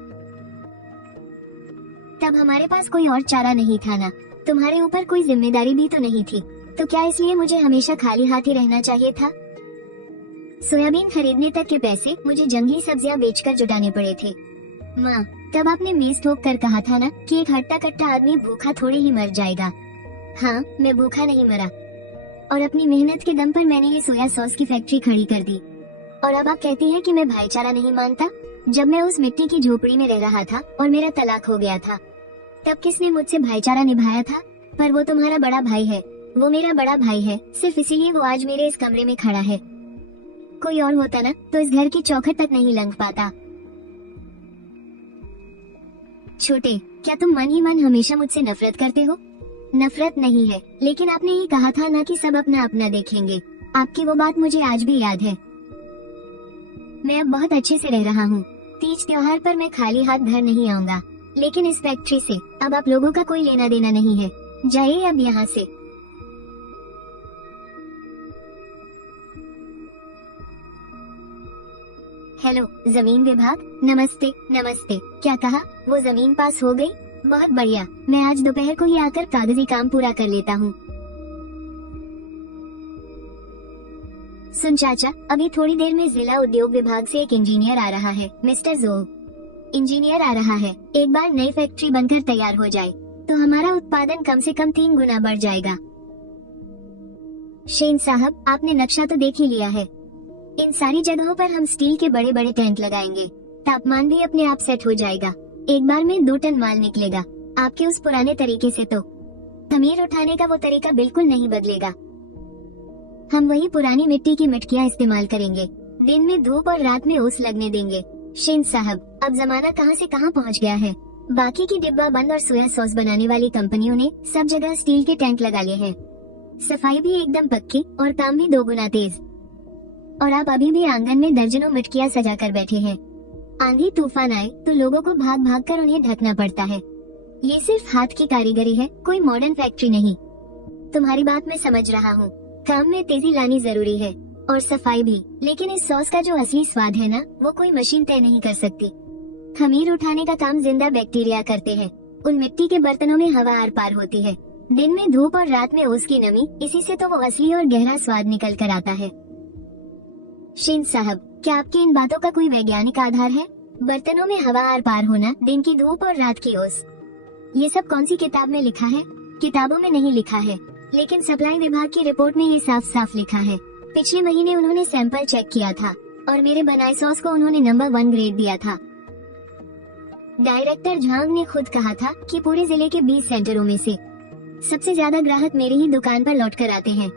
तब हमारे पास कोई और चारा नहीं था ना, तुम्हारे ऊपर कोई जिम्मेदारी भी तो नहीं थी, तो क्या इसलिए मुझे हमेशा खाली हाथ ही रहना चाहिए था? सोयाबीन खरीदने तक के पैसे मुझे जंगली सब्जियां बेचकर जुटाने पड़े थे। माँ, तब आपने मेज ठोक कर कहा था ना कि एक हट्टा कट्टा आदमी भूखा थोड़े ही मर जाएगा। हाँ, मैं भूखा नहीं मरा और अपनी मेहनत के दम पर मैंने ये सोया सॉस की फैक्ट्री खड़ी कर दी। और अब आप कहती हैं कि मैं भाईचारा नहीं मानता? जब मैं उस मिट्टी की झोपड़ी में रह रहा था और मेरा तलाक हो गया था, तब किसने मुझसे भाईचारा निभाया था? पर वो तुम्हारा बड़ा भाई है, वो मेरा बड़ा भाई है, सिर्फ इसीलिए वो आज मेरे इस कमरे में खड़ा है। कोई और होता ना तो इस घर की चौखट तक नहीं लंघ पाता। छोटे, क्या तुम मन ही मन हमेशा मुझसे नफरत करते हो? नफरत नहीं है, लेकिन आपने ही कहा था ना कि सब अपना अपना देखेंगे। आपकी वो बात मुझे आज भी याद है। मैं अब बहुत अच्छे से रह रहा हूँ। तीज त्योहार पर मैं खाली हाथ घर नहीं आऊंगा, लेकिन इस फैक्ट्री से अब आप लोगों का कोई लेना देना नहीं है। जाइए अब यहाँ से। हेलो जमीन विभाग, नमस्ते। नमस्ते। क्या कहा? वो जमीन पास हो गई? बहुत बढ़िया, मैं आज दोपहर को ही आकर कागजी काम पूरा कर लेता हूँ। सुन चाचा, अभी थोड़ी देर में जिला उद्योग विभाग से एक इंजीनियर आ रहा है, मिस्टर जोग। इंजीनियर आ रहा है। एक बार नई फैक्ट्री बनकर तैयार हो जाए तो हमारा उत्पादन कम से कम 3 गुना बढ़ जाएगा। शेन साहब, आपने नक्शा तो देख ही लिया है। इन सारी जगहों पर हम स्टील के बड़े बड़े टैंक लगाएंगे। तापमान भी अपने आप सेट हो जाएगा। एक बार में 2 टन माल निकलेगा। आपके उस पुराने तरीके से तो खमीर उठाने का वो तरीका बिल्कुल नहीं बदलेगा। हम वही पुरानी मिट्टी की मटकियाँ इस्तेमाल करेंगे। दिन में धूप और रात में ओस लगने देंगे। शेन साहब, अब जमाना कहाँ से कहाँ पहुँच गया है। बाकी की डिब्बा बंद और सोया सॉस बनाने वाली कंपनियों ने सब जगह स्टील के टैंक लगा लिए हैं। सफाई भी एकदम पक्की और काम भी 2 गुना तेज। और आप अभी भी आंगन में दर्जनों मटकियाँ सजा कर बैठे हैं। आंधी तूफान आए तो लोगों को भाग भाग कर उन्हें ढकना पड़ता है। ये सिर्फ हाथ की कारीगरी है, कोई मॉडर्न फैक्ट्री नहीं। तुम्हारी बात मैं समझ रहा हूँ, काम में तेजी लानी जरूरी है और सफाई भी, लेकिन इस सॉस का जो असली स्वाद है ना, वो कोई मशीन तय नहीं कर सकती। खमीर उठाने का काम जिंदा बैक्टीरिया करते हैं। उन मिट्टी के बर्तनों में हवा आर पार होती है। दिन में धूप और रात में ओस की नमी, इसी से तो वो असली और गहरा स्वाद निकल कर आता है। शेन साहब, क्या आपकी इन बातों का कोई वैज्ञानिक आधार है? बर्तनों में हवा आर पार होना, दिन की धूप और रात की ओस, ये सब कौन सी किताब में लिखा है? किताबों में नहीं लिखा है, लेकिन सप्लाई विभाग की रिपोर्ट में ये साफ साफ लिखा है। पिछले महीने उन्होंने सैंपल चेक किया था और मेरे बनाए सॉस को उन्होंने नंबर 1 ग्रेड दिया था। डायरेक्टर झांग ने खुद कहा था कि पूरे जिले के 20 सेंटरों में से सबसे ज्यादा ग्राहक मेरी ही दुकान पर लौट कर आते हैं।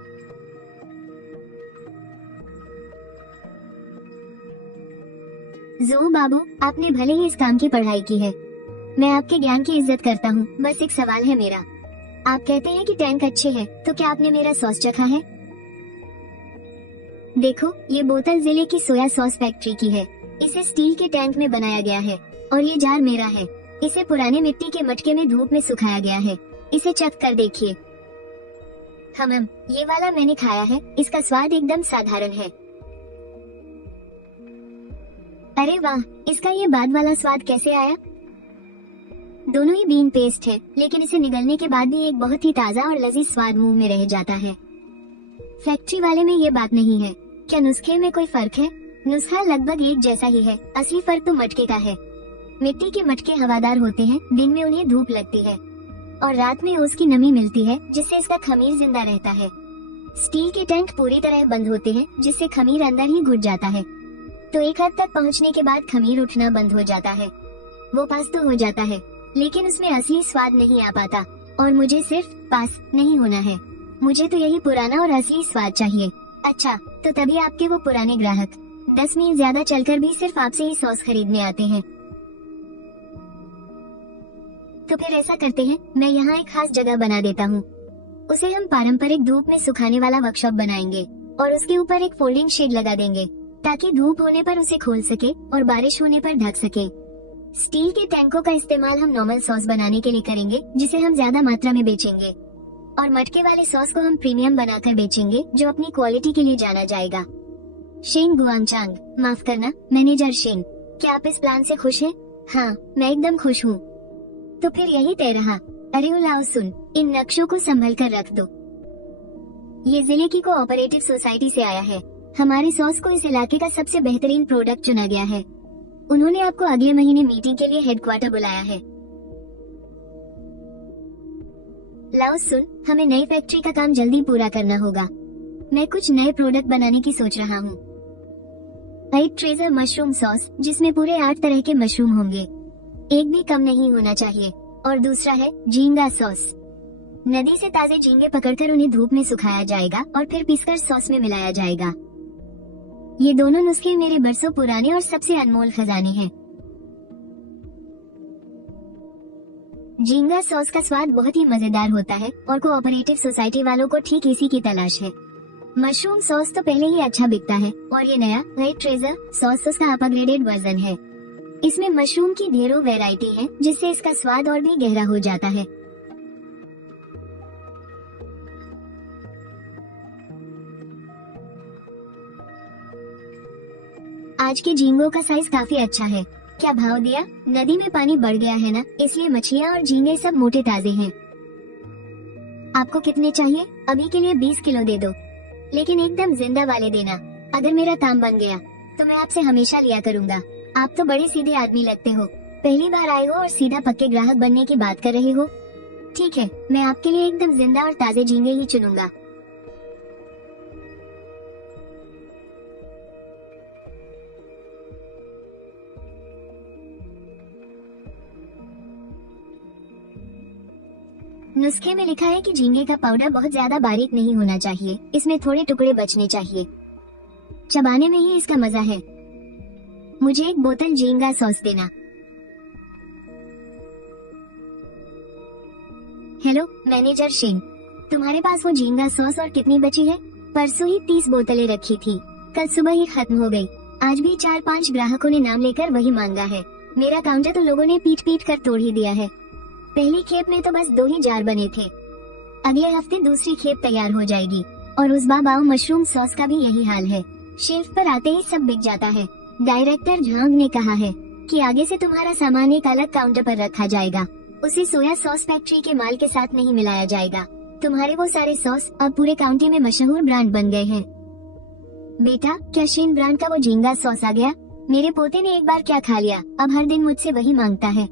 जो बाबू, आपने भले ही इस काम की पढ़ाई की है, मैं आपके ज्ञान की इज्जत करता हूँ। बस एक सवाल है मेरा। आप कहते हैं कि टैंक अच्छे हैं, तो क्या आपने मेरा सॉस चखा है? देखो, ये बोतल जिले की सोया सॉस फैक्ट्री की है। इसे स्टील के टैंक में बनाया गया है और ये जार मेरा है। इसे पुराने मिट्टी के मटके में धूप में सुखाया गया है। इसे चख कर देखिए। ये वाला मैंने खाया है, इसका स्वाद एकदम साधारण है। अरे वाह, इसका ये बाद वाला स्वाद कैसे आया? दोनों ही बीन पेस्ट है, लेकिन इसे निगलने के बाद भी एक बहुत ही ताज़ा और लजीज स्वाद मुंह में रह जाता है। फैक्ट्री वाले में ये बात नहीं है। क्या नुस्खे में कोई फर्क है? नुस्खा लगभग एक जैसा ही है, असली फर्क तो मटके का है। मिट्टी के मटके हवादार होते हैं, दिन में उन्हें धूप लगती है और रात में उसकी नमी मिलती है जिससे इसका खमीर जिंदा रहता है। स्टील के टैंक पूरी तरह बंद होते हैं जिससे खमीर अंदर ही घुट जाता है, तो एक हद तक पहुंचने के बाद खमीर उठना बंद हो जाता है। वो पास तो हो जाता है, लेकिन उसमें असली स्वाद नहीं आ पाता, और मुझे सिर्फ पास नहीं होना है, मुझे तो यही पुराना और असली स्वाद चाहिए। अच्छा, तो तभी आपके वो पुराने ग्राहक 10 मील ज्यादा चलकर भी सिर्फ आपसे ही सॉस खरीदने आते हैं। तो फिर ऐसा करते हैं, मैं यहाँ एक खास जगह बना देता हूँ। उसे हम पारंपरिक धूप में सुखाने वाला वर्कशॉप बनाएंगे और उसके ऊपर एक फोल्डिंग शेड लगा देंगे ताकि धूप होने पर उसे खोल सके और बारिश होने पर ढक सके। स्टील के टैंकों का इस्तेमाल हम नॉर्मल सॉस बनाने के लिए करेंगे जिसे हम ज्यादा मात्रा में बेचेंगे, और मटके वाले सॉस को हम प्रीमियम बनाकर बेचेंगे जो अपनी क्वालिटी के लिए जाना जाएगा। शेन गुआंगचांग, माफ करना मैनेजर शेन, क्या आप इस प्लान से खुश हैं? हाँ, मैं एकदम खुश हूँ। तो फिर यही तय रहा। अरे लाओ सुन, इन नक्शों को संभल कर रख दो। ये जिले की कोऑपरेटिव सोसाइटी से आया है। हमारे सॉस को इस इलाके का सबसे बेहतरीन प्रोडक्ट चुना गया है। उन्होंने आपको अगले महीने मीटिंग के लिए हेडक्वार्टर बुलाया है। लाओ सुन, हमें नई फैक्ट्री का काम जल्दी पूरा करना होगा। मैं कुछ नए प्रोडक्ट बनाने की सोच रहा हूँ। एक ट्रेजर मशरूम सॉस जिसमें पूरे 8 तरह के मशरूम होंगे, एक भी कम नहीं होना चाहिए। और दूसरा है झींगा सॉस। नदी से ताजे झींगे पकड़कर उन्हें धूप में सुखाया जाएगा और फिर पीसकर सॉस में मिलाया जाएगा। ये दोनों नुस्खे मेरे बरसों पुराने और सबसे अनमोल खजाने हैं। झींगा सॉस का स्वाद बहुत ही मजेदार होता है और कोऑपरेटिव सोसाइटी वालों को ठीक इसी की तलाश है। मशरूम सॉस तो पहले ही अच्छा बिकता है और ये नया व्हाइट ट्रेजर सॉस उसका अपग्रेडेड वर्जन है। इसमें मशरूम की ढेरों वैरायटी है जिससे इसका स्वाद और भी गहरा हो जाता है। आज के झींगों का साइज काफी अच्छा है। क्या भाव दिया? नदी में पानी बढ़ गया है ना, इसलिए मछलियाँ और झींगे सब मोटे ताजे हैं। आपको कितने चाहिए? अभी के लिए 20 किलो दे दो, लेकिन एकदम जिंदा वाले देना। अगर मेरा काम बन गया तो मैं आपसे हमेशा लिया करूँगा। आप तो बड़े सीधे आदमी लगते हो। पहली बार आए हो और सीधा पक्के ग्राहक बनने की बात कर रहे हो। ठीक है, मैं आपके लिए एकदम जिंदा और ताजे झींगे ही चुनूंगा। नुस्खे में लिखा है कि झींगे का पाउडर बहुत ज्यादा बारीक नहीं होना चाहिए, इसमें थोड़े टुकड़े बचने चाहिए। चबाने में ही इसका मजा है। मुझे एक बोतल झींगा सॉस देना। हेलो मैनेजर शेन, तुम्हारे पास वो झींगा सॉस और कितनी बची है? परसों ही 30 बोतलें रखी थी, कल सुबह ही खत्म हो गई। आज भी 4-5 ग्राहकों ने नाम लेकर वही मांगा है। मेरा काउंटर तो लोगों ने पीट पीट कर तोड़ ही दिया है। पहली खेप में तो बस 2 ही जार बने थे। अगले हफ्ते दूसरी खेप तैयार हो जाएगी और उस बाबाओ मशरूम सॉस का भी यही हाल है। शेल्फ पर आते ही सब बिक जाता है। डायरेक्टर झांग ने कहा है कि आगे से तुम्हारा सामान एक अलग काउंटर पर रखा जाएगा। उसे सोया सॉस फैक्ट्री के माल के साथ नहीं मिलाया जाएगा। तुम्हारे वो सारे सॉस अब पूरे काउंटी में मशहूर ब्रांड बन गए हैं। बेटा, क्या शेन ब्रांड का वो झींगा सॉस आ गया? मेरे पोते ने एक बार क्या खा लिया, अब हर दिन मुझसे वही मांगता है।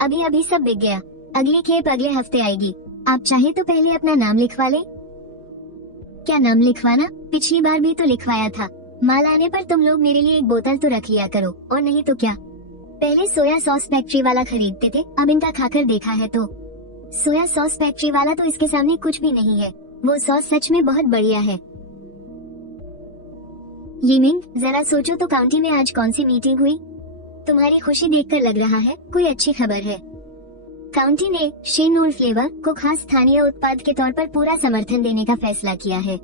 अभी अभी सब बिक गया। अगली खेप अगले हफ्ते आएगी। आप चाहे तो पहले अपना नाम लिखवा ले। क्या नाम लिखवाना? पिछली बार भी तो लिखवाया था। माल आने पर तुम लोग मेरे लिए एक बोतल तो रख लिया करो, और नहीं तो क्या। पहले सोया सॉस फैक्ट्री वाला खरीदते थे, अब इनका खाकर देखा है तो सोया सॉस फैक्ट्री वाला तो इसके सामने कुछ भी नहीं है। वो सॉस सच में बहुत बढ़िया है। यिमिंग, जरा सोचो तो काउंटी में आज कौन सी मीटिंग हुई? तुम्हारी खुशी देखकर लग रहा है कोई अच्छी खबर है। काउंटी ने शेन ओल्ड फ्लेवर को खास स्थानीय उत्पाद के तौर पर पूरा समर्थन देने का फैसला किया है।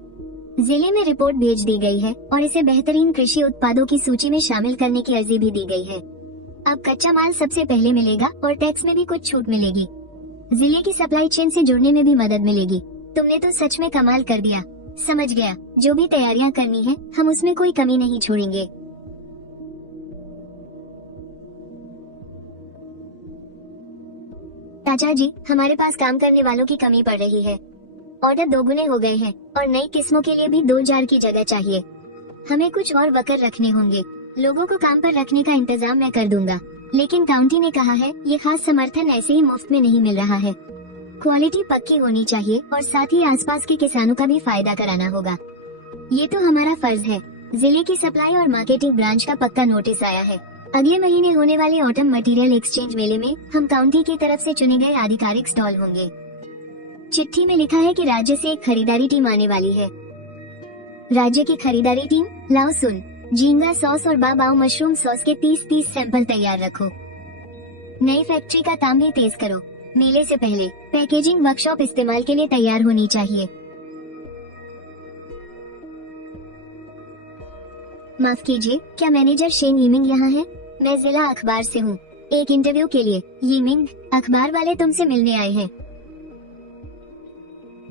जिले में रिपोर्ट भेज दी गई है और इसे बेहतरीन कृषि उत्पादों की सूची में शामिल करने की अर्जी भी दी गई है। अब कच्चा माल सबसे पहले मिलेगा और टैक्स में भी कुछ छूट मिलेगी। जिले की सप्लाई चेन से जुड़ने में भी मदद मिलेगी। तुमने तो सच में कमाल कर दिया। समझ गया, जो भी तैयारियां करनी है हम उसमें कोई कमी नहीं छोड़ेंगे। चाचा जी, हमारे पास काम करने वालों की कमी पड़ रही है। ऑर्डर 2 गुने हो गए हैं और नई किस्मों के लिए भी 2 जार की जगह चाहिए। हमें कुछ और वर्कर रखने होंगे। लोगों को काम पर रखने का इंतजाम मैं कर दूंगा। लेकिन काउंटी ने कहा है ये खास समर्थन ऐसे ही मुफ्त में नहीं मिल रहा है। क्वालिटी पक्की होनी चाहिए और साथ ही आसपास के किसानों का भी फायदा कराना होगा। ये तो हमारा फर्ज है। जिले की सप्लाई और मार्केटिंग ब्रांच का पक्का नोटिस आया है। अगले महीने होने वाले ऑटम मटेरियल एक्सचेंज मेले में हम काउंटी की तरफ से चुने गए आधिकारिक स्टॉल होंगे। चिट्ठी में लिखा है कि राज्य से एक खरीदारी टीम आने वाली है। राज्य की खरीदारी टीम, लाओ सुन, झींगा सॉस और बाबाओ मशरूम सॉस के 30 सैंपल तैयार रखो। नई फैक्ट्री का काम भी तेज करो। मेले से पहले पैकेजिंग वर्कशॉप इस्तेमाल के लिए तैयार होनी चाहिए। माफ कीजिए, क्या मैनेजर शेन यीमिंग यहाँ है? मैं जिला अखबार से हूँ, एक इंटरव्यू के लिए। यीमिंग, अखबार वाले तुमसे मिलने आए हैं।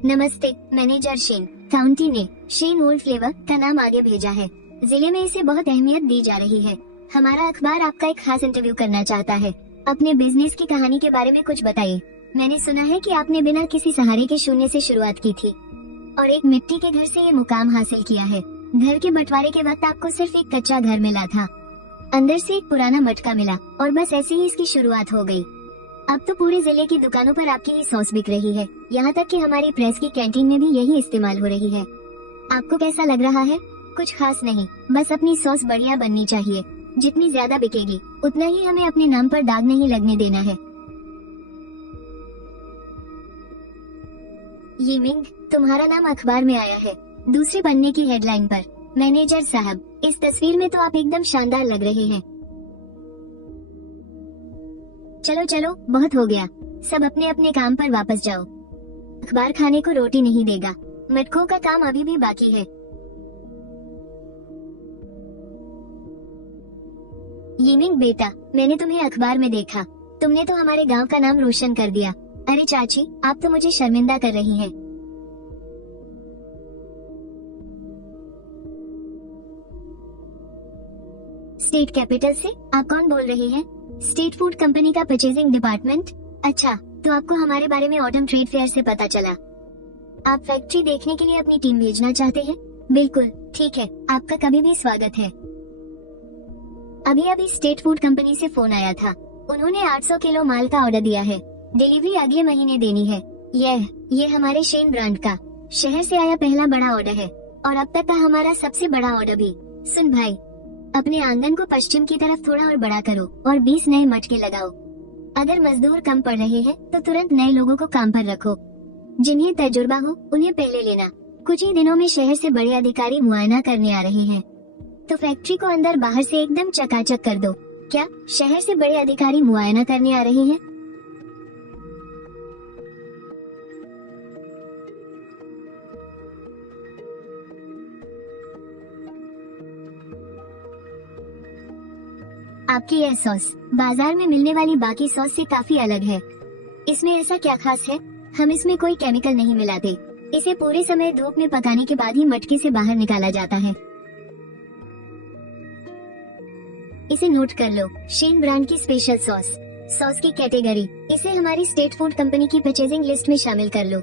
नमस्ते मैनेजर शेन। काउंटी ने शेन वुल्फलेवर का नाम आगे भेजा है। जिले में इसे बहुत अहमियत दी जा रही है। हमारा अखबार आपका एक खास इंटरव्यू करना चाहता है। अपने बिजनेस की कहानी के बारे में कुछ बताइए। मैंने सुना है कि आपने बिना किसी सहारे के शून्य से शुरुआत की थी और एक मिट्टी के घर से ये मुकाम हासिल किया है। घर के बंटवारे के वक्त आपको सिर्फ एक कच्चा घर मिला था, अंदर से एक पुराना मटका मिला और बस ऐसे ही इसकी शुरुआत हो गई। अब तो पूरे जिले की दुकानों पर आपकी ही सॉस बिक रही है, यहाँ तक कि हमारी प्रेस की कैंटीन में भी यही इस्तेमाल हो रही है। आपको कैसा लग रहा है? कुछ खास नहीं, बस अपनी सॉस बढ़िया बननी चाहिए। जितनी ज्यादा बिकेगी उतना ही हमें अपने नाम पर दाग नहीं लगने देना है। यीमिंग, तुम्हारा नाम अखबार में आया है, दूसरे पन्ने की हेडलाइन पर। मैनेजर साहब, इस तस्वीर में तो आप एकदम शानदार लग रहे हैं। चलो चलो, बहुत हो गया, सब अपने अपने काम पर वापस जाओ। अखबार खाने को रोटी नहीं देगा, मटकों का काम अभी भी बाकी है। यीमिंग बेटा, मैंने तुम्हें अखबार में देखा, तुमने तो हमारे गांव का नाम रोशन कर दिया। अरे चाची, आप तो मुझे शर्मिंदा कर रही हैं। स्टेट कैपिटल से आप कौन बोल रहे हैं? स्टेट फूड कंपनी का परचेजिंग डिपार्टमेंट। अच्छा, तो आपको हमारे बारे में ऑटम ट्रेड फेयर से पता चला। आप फैक्ट्री देखने के लिए अपनी टीम भेजना चाहते हैं? बिल्कुल ठीक है, आपका कभी भी स्वागत है। अभी अभी स्टेट फूड कंपनी से फोन आया था, उन्होंने 800 किलो माल का ऑर्डर दिया है। डिलीवरी अगले महीने देनी है। ये हमारे शेन ब्रांड का शहर से आया पहला बड़ा ऑर्डर है और अब तक का हमारा सबसे बड़ा ऑर्डर भी। सुन भाई, अपने आंगन को पश्चिम की तरफ थोड़ा और बड़ा करो और 20 नए मटके लगाओ। अगर मजदूर कम पड़ रहे हैं तो तुरंत नए लोगों को काम पर रखो। जिन्हें तजुर्बा हो उन्हें पहले लेना। कुछ ही दिनों में शहर से बड़े अधिकारी मुआयना करने आ रहे हैं, तो फैक्ट्री को अंदर बाहर से एकदम चकाचक कर दो। क्या शहर से बड़े अधिकारी मुआयना करने आ रहे हैं? आपकी यह सॉस बाजार में मिलने वाली बाकी सॉस से काफी अलग है। इसमें ऐसा क्या खास है? हम इसमें कोई केमिकल नहीं मिलाते। इसे पूरे समय धूप में पकाने के बाद ही मटके से बाहर निकाला जाता है। इसे नोट कर लो, शेन ब्रांड की स्पेशल सॉस। सॉस की कैटेगरी, इसे हमारी स्टेट फूड कंपनी की परचेजिंग लिस्ट में शामिल कर लो।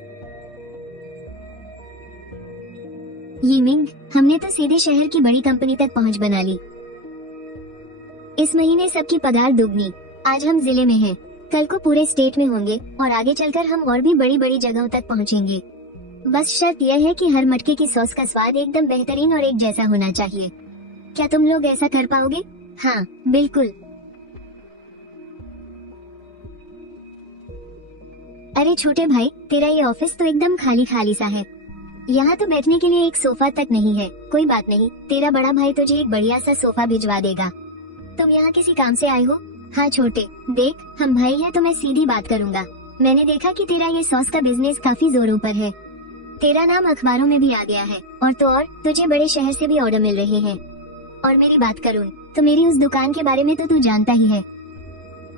यीमिंग, हमने तो सीधे शहर की बड़ी कंपनी तक पहुंच बना ली। इस महीने सबकी पगार दुगनी। आज हम जिले में हैं, कल को पूरे स्टेट में होंगे और आगे चलकर हम और भी बड़ी बड़ी जगहों तक पहुंचेंगे। बस शर्त यह है कि हर मटके की सॉस का स्वाद एकदम बेहतरीन और एक जैसा होना चाहिए। क्या तुम लोग ऐसा कर पाओगे? हाँ बिल्कुल। अरे छोटे भाई, तेरा ये ऑफिस तो एकदम खाली खाली सा है। यहाँ तो बैठने के लिए एक सोफा तक नहीं है। कोई बात नहीं, तेरा बड़ा भाई तुझे एक बढ़िया सा सोफा भिजवा देगा। तुम यहाँ किसी काम से आए हो? हाँ छोटे, देख हम भाई हैं तो मैं सीधी बात करूँगा। मैंने देखा कि तेरा ये सॉस का बिजनेस काफी जोरों पर है। तेरा नाम अखबारों में भी आ गया है और तो और तुझे बड़े शहर से भी ऑर्डर मिल रहे हैं। और मेरी बात करूँ तो मेरी उस दुकान के बारे में तो तू जानता ही है।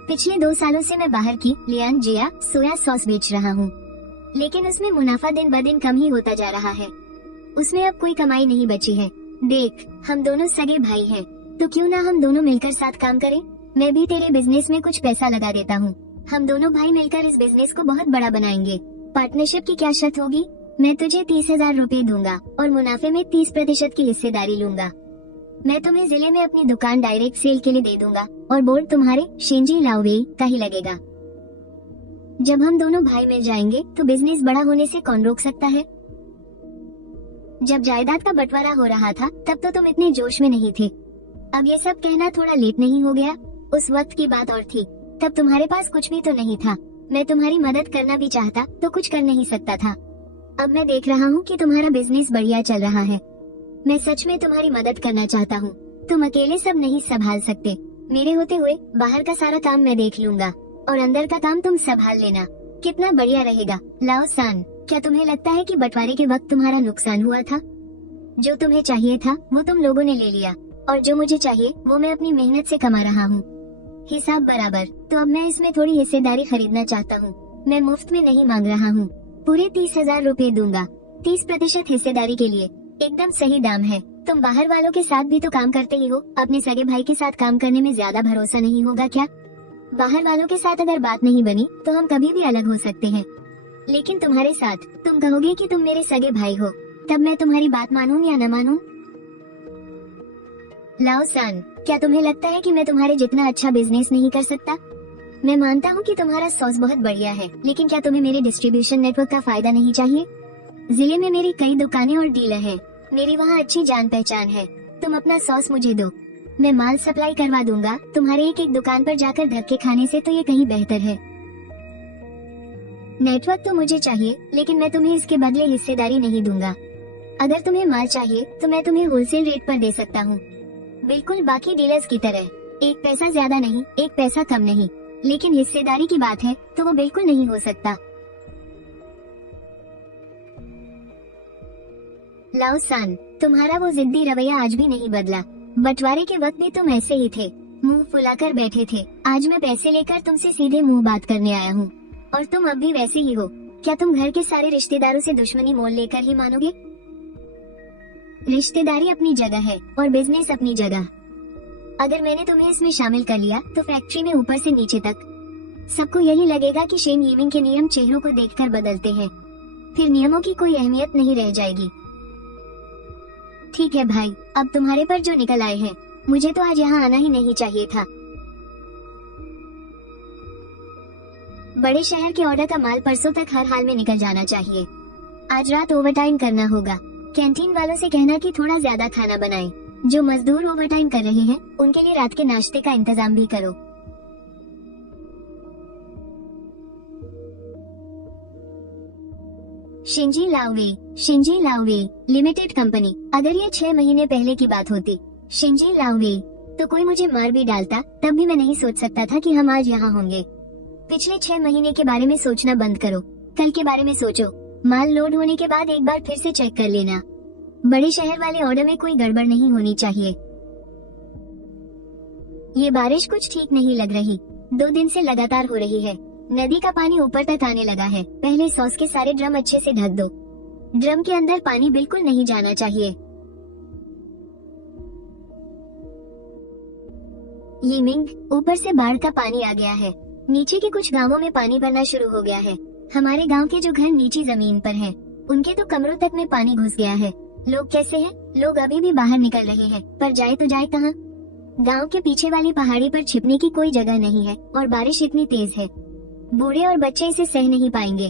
पिछले 2 सालों से मैं बाहर की लियान जिया सोया सॉस बेच रहा हूँ, लेकिन उसमें मुनाफा दिन ब दिन कम ही होता जा रहा है। उसमें अब कोई कमाई नहीं बची है। देख, हम दोनों सगे भाई हैं, तो क्यों ना हम दोनों मिलकर साथ काम करें। मैं भी तेरे बिजनेस में कुछ पैसा लगा देता हूँ। हम दोनों भाई मिलकर इस बिजनेस को बहुत बड़ा बनाएंगे। पार्टनरशिप की क्या शर्त होगी? मैं तुझे 30,000 रुपए दूंगा और मुनाफे में 30% की हिस्सेदारी लूंगा। मैं तुम्हें जिले में अपनी दुकान डायरेक्ट सेल के लिए दे दूंगा और बोर्ड तुम्हारे शिंजी लाओवेई का ही लगेगा। जब हम दोनों भाई मिल जाएंगे तो बिजनेस बड़ा होने से कौन रोक सकता है। जब जायदाद का बंटवारा हो रहा था तब तो तुम इतने जोश में नहीं थे। अब ये सब कहना थोड़ा लेट नहीं हो गया? उस वक्त की बात और थी, तब तुम्हारे पास कुछ भी तो नहीं था। मैं तुम्हारी मदद करना भी चाहता तो कुछ कर नहीं सकता था। अब मैं देख रहा हूँ कि तुम्हारा बिजनेस बढ़िया चल रहा है। मैं सच में तुम्हारी मदद करना चाहता हूँ। तुम अकेले सब नहीं संभाल सकते। मेरे होते हुए बाहर का सारा काम मैं देख लूंगा और अंदर का काम तुम संभाल लेना। कितना बढ़िया रहेगा। लाओ सान, क्या तुम्हें लगता है कि बंटवारे के वक्त तुम्हारा नुकसान हुआ था? जो तुम्हें चाहिए था वो तुम लोगों ने ले लिया और जो मुझे चाहिए वो मैं अपनी मेहनत से कमा रहा हूँ। हिसाब बराबर। तो अब मैं इसमें थोड़ी हिस्सेदारी खरीदना चाहता हूँ। मैं मुफ्त में नहीं मांग रहा हूँ। पूरे 30,000 रुपए दूंगा 30% हिस्सेदारी के लिए। एकदम सही दाम है। तुम बाहर वालों के साथ भी तो काम करते ही हो। अपने सगे भाई के साथ काम करने में ज्यादा भरोसा नहीं होगा क्या? बाहर वालों के साथ अगर बात नहीं बनी तो हम कभी भी अलग हो सकते हैं, लेकिन तुम्हारे साथ तुम कहोगे कि तुम मेरे सगे भाई हो, तब मैं तुम्हारी बात मानूं या न मानूं? लाओ सान, क्या तुम्हें लगता है कि मैं तुम्हारे जितना अच्छा बिजनेस नहीं कर सकता? मैं मानता हूँ कि तुम्हारा सॉस बहुत बढ़िया है, लेकिन क्या तुम्हें मेरे डिस्ट्रीब्यूशन नेटवर्क का फायदा नहीं चाहिए? जिले में मेरी कई दुकानें और डीलर हैं। मेरी वहाँ अच्छी जान पहचान है। तुम अपना सॉस मुझे दो, मैं माल सप्लाई करवा दूंगा। तुम्हारे एक एक दुकान पर जाकर धक्के खाने से तो ये कहीं बेहतर है। नेटवर्क तो मुझे चाहिए, लेकिन मैं तुम्हें इसके बदले हिस्सेदारी नहीं दूंगा। अगर तुम्हें माल चाहिए तो मैं तुम्हें होलसेल रेट पर दे सकता हूँ, बिल्कुल बाकी डीलर्स की तरह। 1 पैसा ज्यादा नहीं, 1 पैसा कम नहीं। लेकिन हिस्सेदारी की बात है तो वो बिल्कुल नहीं हो सकता। लाओ सान, तुम्हारा वो जिद्दी रवैया आज भी नहीं बदला। बंटवारे के वक्त भी तुम ऐसे ही थे, मुंह फुलाकर बैठे थे। आज मैं पैसे लेकर तुमसे सीधे मुंह बात करने आया हूँ और तुम अब भी वैसे ही हो। क्या तुम घर के सारे रिश्तेदारों से दुश्मनी मोल लेकर ही मानोगे? रिश्तेदारी अपनी जगह है और बिजनेस अपनी जगह। अगर मैंने तुम्हें इसमें शामिल कर लिया तो फैक्ट्री में ऊपर से नीचे तक सबको यही लगेगा कि शेन यीमिंग के नियम चेहरों को देखकर बदलते हैं। फिर नियमों की कोई अहमियत नहीं रह जाएगी। ठीक है भाई, अब तुम्हारे पर जो निकल आए हैं, मुझे तो आज यहाँ आना ही नहीं चाहिए था। बड़े शहर के ऑर्डर का माल परसों तक हर हाल में निकल जाना चाहिए। आज रात ओवरटाइम करना होगा। कैंटीन वालों से कहना कि थोड़ा ज्यादा खाना बनाएं। जो मजदूर ओवरटाइम कर रहे हैं उनके लिए रात के नाश्ते का इंतजाम भी करो। Shinji Laowei limited company. अगर ये 6 महीने पहले की बात होती, शिंजी लाओवेई, तो कोई मुझे मार भी डालता तब भी मैं नहीं सोच सकता था कि हम आज यहाँ होंगे। पिछले 6 महीने के बारे में सोचना बंद करो, कल के बारे में सोचो। माल लोड होने के बाद एक बार फिर से चेक कर लेना। बड़े शहर वाले ऑर्डर में कोई गड़बड़ नहीं होनी चाहिए। ये बारिश कुछ ठीक नहीं लग रही। 2 दिन से लगातार हो रही है। नदी का पानी ऊपर तक आने लगा है। पहले सॉस के सारे ड्रम अच्छे से ढक दो। ड्रम के अंदर पानी बिल्कुल नहीं जाना चाहिए। यीमिंग, ऊपर से बाढ़ का पानी आ गया है। नीचे के कुछ गांवों में पानी भरना शुरू हो गया है। हमारे गांव के जो घर नीची जमीन पर हैं, उनके तो कमरों तक में पानी घुस गया है। लोग कैसे हैं? लोग अभी भी बाहर निकल रहे हैं, पर जाए तो जाए कहाँ? गांव के पीछे वाली पहाड़ी पर छिपने की कोई जगह नहीं है और बारिश इतनी तेज है, बूढ़े और बच्चे इसे सह नहीं पाएंगे।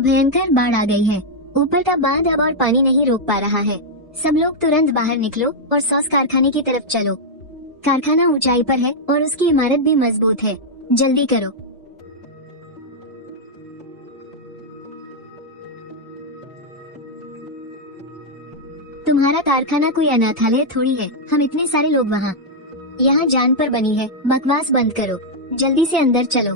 भयंकर बाढ़ आ गई है। ऊपर का बांध अब और पानी नहीं रोक पा रहा है। सब लोग तुरंत बाहर निकलो और सॉस कारखाने की तरफ चलो। कारखाना ऊंचाई पर है और उसकी इमारत भी मजबूत है। जल्दी करो। तुम्हारा कारखाना कोई अनाथालय थोड़ी है। हम इतने सारे लोग वहाँ। यहाँ जान पर बनी है। बकवास बंद करो, जल्दी से अंदर चलो।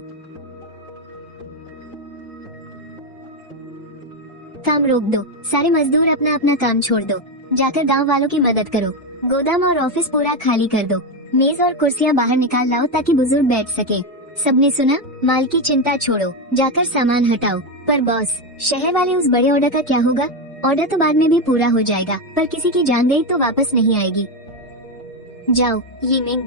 काम रोक दो। सारे मजदूर अपना अपना काम छोड़ दो। जाकर गांव वालों की मदद करो। गोदाम और ऑफिस पूरा खाली कर दो। मेज और कुर्सियां बाहर निकाल लाओ ताकि बुजुर्ग बैठ सके। सबने सुना? माल की चिंता छोड़ो, जाकर सामान हटाओ। पर बॉस, शहर वाले उस बड़े ऑर्डर का क्या होगा? ऑर्डर तो बाद में भी पूरा हो जाएगा, पर किसी की जान गई तो वापस नहीं आएगी। जाओ यीमिंग।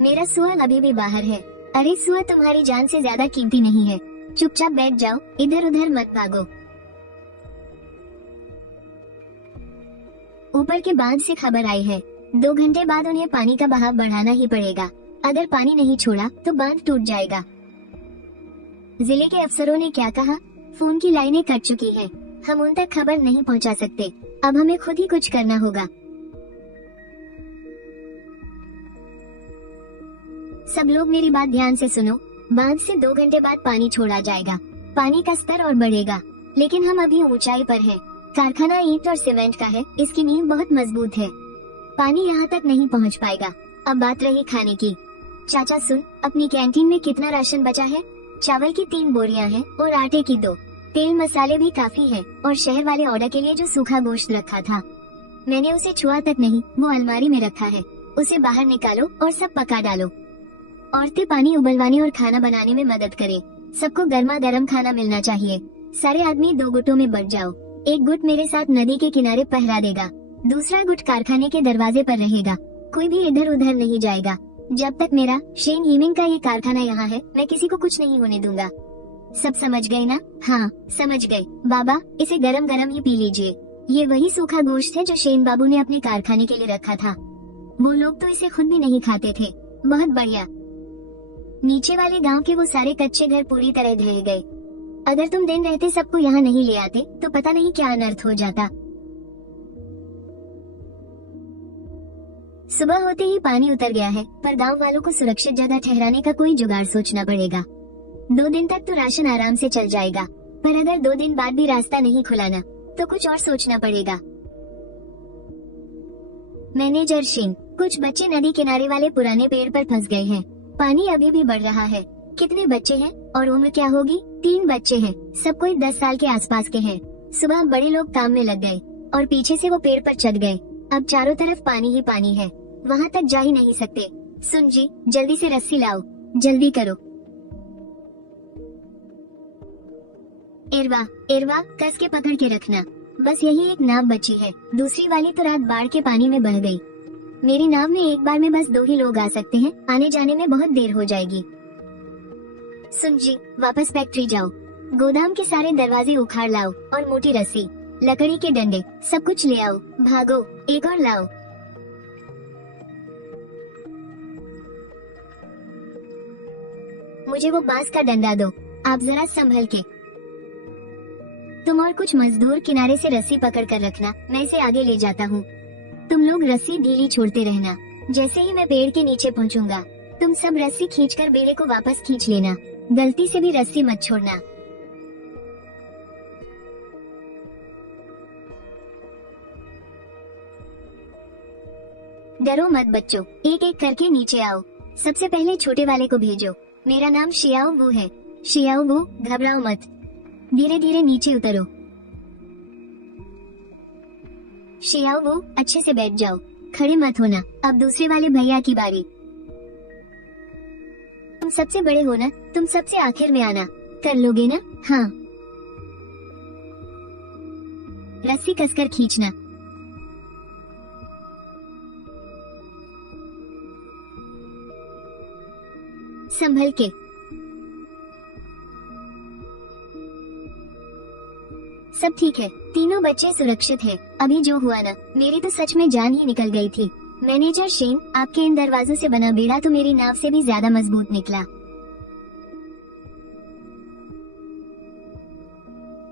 मेरा सुअर अभी भी बाहर है। अरे सुअर तुम्हारी जान से ज्यादा कीमती नहीं है। चुपचाप बैठ जाओ, इधर उधर मत भागो। ऊपर के बांध से खबर आई है, 2 घंटे बाद उन्हें पानी का बहाव बढ़ाना ही पड़ेगा। अगर पानी नहीं छोड़ा तो बांध टूट जाएगा। जिले के अफसरों ने क्या कहा? फोन की लाइनें कट चुकी हैं। हम उन तक खबर नहीं पहुंचा सकते। अब हमें खुद ही कुछ करना होगा। सब लोग मेरी बात ध्यान से सुनो। बांध से 2 घंटे बाद पानी छोड़ा जाएगा। पानी का स्तर और बढ़ेगा, लेकिन हम अभी ऊंचाई पर हैं। कारखाना ईंट और सीमेंट का है, इसकी नींव बहुत मजबूत है। पानी यहाँ तक नहीं पहुँच पाएगा। अब बात रही खाने की। चाचा सुन, अपनी कैंटीन में कितना राशन बचा है? चावल की 3 बोरियां हैं और आटे की 2। तेल मसाले भी काफी है और शहर वाले ऑर्डर के लिए जो सूखा गोश्त रखा था, मैंने उसे छुआ तक नहीं, वो अलमारी में रखा है। उसे बाहर निकालो और सब पका डालो। औरतें पानी उबलवाने और खाना बनाने में मदद करें। सबको गर्मा गर्म खाना मिलना चाहिए। सारे आदमी 2 गुटों में बंट जाओ। एक गुट मेरे साथ नदी के किनारे पहरा देगा, दूसरा गुट कारखाने के दरवाजे पर रहेगा। कोई भी इधर उधर नहीं जाएगा। जब तक मेरा शेन यीमिंग का ये कारखाना यहाँ है, मैं किसी को कुछ नहीं होने दूंगा। सब समझ गए ना? हाँ समझ गए। बाबा, इसे गरम गरम ही पी लीजिए। ये वही सूखा गोश्त है जो शेन बाबू ने अपने कारखाने के लिए रखा था। वो लोग तो इसे खुद भी नहीं खाते थे। बहुत बढ़िया। नीचे वाले गांव के वो सारे कच्चे घर पूरी तरह ढह गए। अगर तुम दिन रहते सबको यहाँ नहीं ले आते तो पता नहीं क्या अनर्थ हो जाता। सुबह होते ही पानी उतर गया है, पर गांव वालों को सुरक्षित जगह ठहराने का कोई जुगाड़ सोचना पड़ेगा। 2 दिन तक तो राशन आराम से चल जाएगा, पर अगर 2 दिन बाद भी रास्ता नहीं खुला ना, तो कुछ और सोचना पड़ेगा। मैनेजर शेन, कुछ बच्चे नदी किनारे वाले पुराने पेड़ पर फंस गए हैं। पानी अभी भी बढ़ रहा है। कितने बच्चे हैं और उम्र क्या होगी? 3 बच्चे हैं। सब कोई 10 साल के आसपास के हैं। सुबह बड़े लोग काम में लग गए और पीछे से वो पेड़ पर चढ़ गए। अब चारों तरफ पानी ही पानी है, वहाँ तक जा ही नहीं सकते। सुन जी, जल्दी से रस्सी लाओ, जल्दी करो। इरवा इरवा, कस के पकड़ के रखना। बस यही एक नाव बची है, दूसरी वाली तो रात बाढ़ के पानी में बह गई। मेरी नाव में एक बार में बस 2 ही लोग आ सकते हैं। आने जाने में बहुत देर हो जाएगी। सुन जी, वापस फैक्ट्री जाओ। गोदाम के सारे दरवाजे उखाड़ लाओ और मोटी रस्सी, लकड़ी के डंडे, सब कुछ ले आओ। भागो, एक और लाओ। मुझे वो बांस का डंडा दो। आप जरा संभल के। तुम और कुछ मजदूर किनारे से रस्सी पकड़ कर रखना, मैं इसे आगे ले जाता हूँ। तुम लोग रस्सी ढीली छोड़ते रहना। जैसे ही मैं पेड़ के नीचे पहुँचूंगा, तुम सब रस्सी खींचकर बेड़े को वापस खींच लेना। गलती से भी रस्सी मत छोड़ना। डरो मत बच्चों, एक एक करके नीचे आओ। सबसे पहले छोटे वाले को भेजो। मेरा नाम शियाओ वू है। शियाओ वू, घबराओ मत, धीरे धीरे नीचे उतरो। शियाओ वू, अच्छे से बैठ जाओ, खड़े मत होना। अब दूसरे वाले भैया की बारी। तुम सबसे बड़े हो ना, तुम सबसे आखिर में आना। कर लोगे ना? हाँ। रस्सी कसकर खींचना। संभल के। सब ठीक है, तीनों बच्चे सुरक्षित हैं। अभी जो हुआ ना, मेरी तो सच में जान ही निकल गई थी। मैनेजर शेन, आपके इन दरवाजों से बना बेड़ा तो मेरी नाव से भी ज्यादा मजबूत निकला।